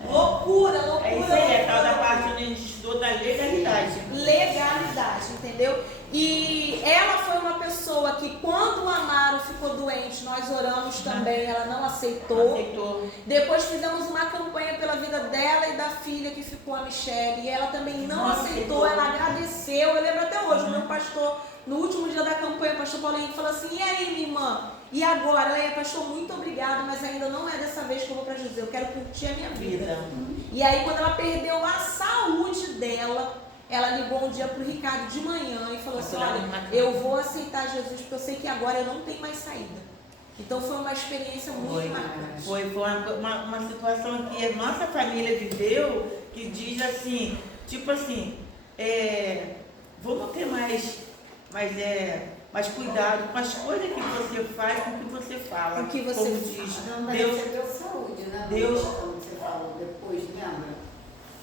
Loucura. É isso aí, é tal da parte onde a gente estudou da legalidade. Legalidade, entendeu? E ela foi uma pessoa que quando o Amaro ficou doente, nós oramos também, ela não aceitou. Depois fizemos uma campanha pela vida dela e da filha que ficou, a Michelle, e ela também não aceitou, ela agradeceu. Eu lembro até hoje, o meu pastor, no último dia da campanha, o pastor Paulinho falou assim, e aí, minha irmã? E agora? Ela, pastor, muito obrigado, mas ainda não é dessa vez que eu vou para Jesus, eu quero curtir a minha vida. E aí, quando ela perdeu a saúde dela, ela ligou um dia para o Ricardo de manhã e falou assim, olha, eu vou aceitar Jesus porque eu sei que agora eu não tenho mais saída. Então foi uma experiência muito marcante. Foi uma situação que a nossa família viveu, que diz assim, tipo assim, vamos ter mais cuidado com as coisas que você faz, com o que você fala. O que você como diz, Deus recebeu saúde, né? Deus, como você falou, depois, lembra?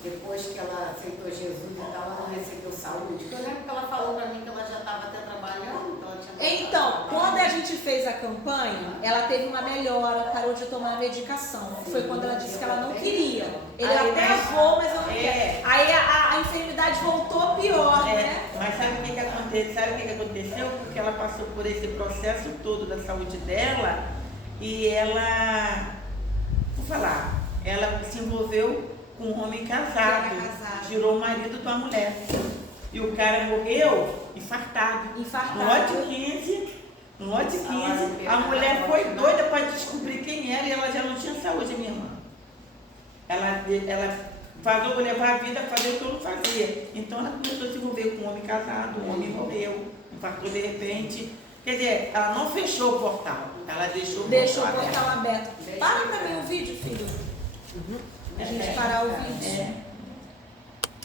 Depois que ela aceitou Jesus e tal, ela não recebeu saúde. Porque eu lembro que ela falou pra mim que ela já estava até trabalhando. Que ela tinha então, quando a gente fez a campanha, ela teve uma melhora, parou de tomar a medicação. Foi quando ela disse que ela não queria. Ele até levou, mas eu não quero. Aí a enfermidade voltou pior, né? Mas sabe o que aconteceu? Sabe o que aconteceu? Porque ela passou por esse processo todo da saúde dela e ela... falar. Ela se envolveu com um homem casado, Ele é casado. tirou o marido de uma mulher. E o cara morreu infartado. Infartado. No lote 15, a mulher foi doida para descobrir quem era e ela já não tinha saúde, minha irmã. Ela falou, vou levar a vida, fazer o que eu não fazia. Então ela começou a se envolver com um homem casado, o homem morreu, infartou de repente. Quer dizer, ela não fechou o portal, ela deixou Deixou o aberto. portal aberto. Para pra mim o vídeo, filho. A gente parar o vídeo.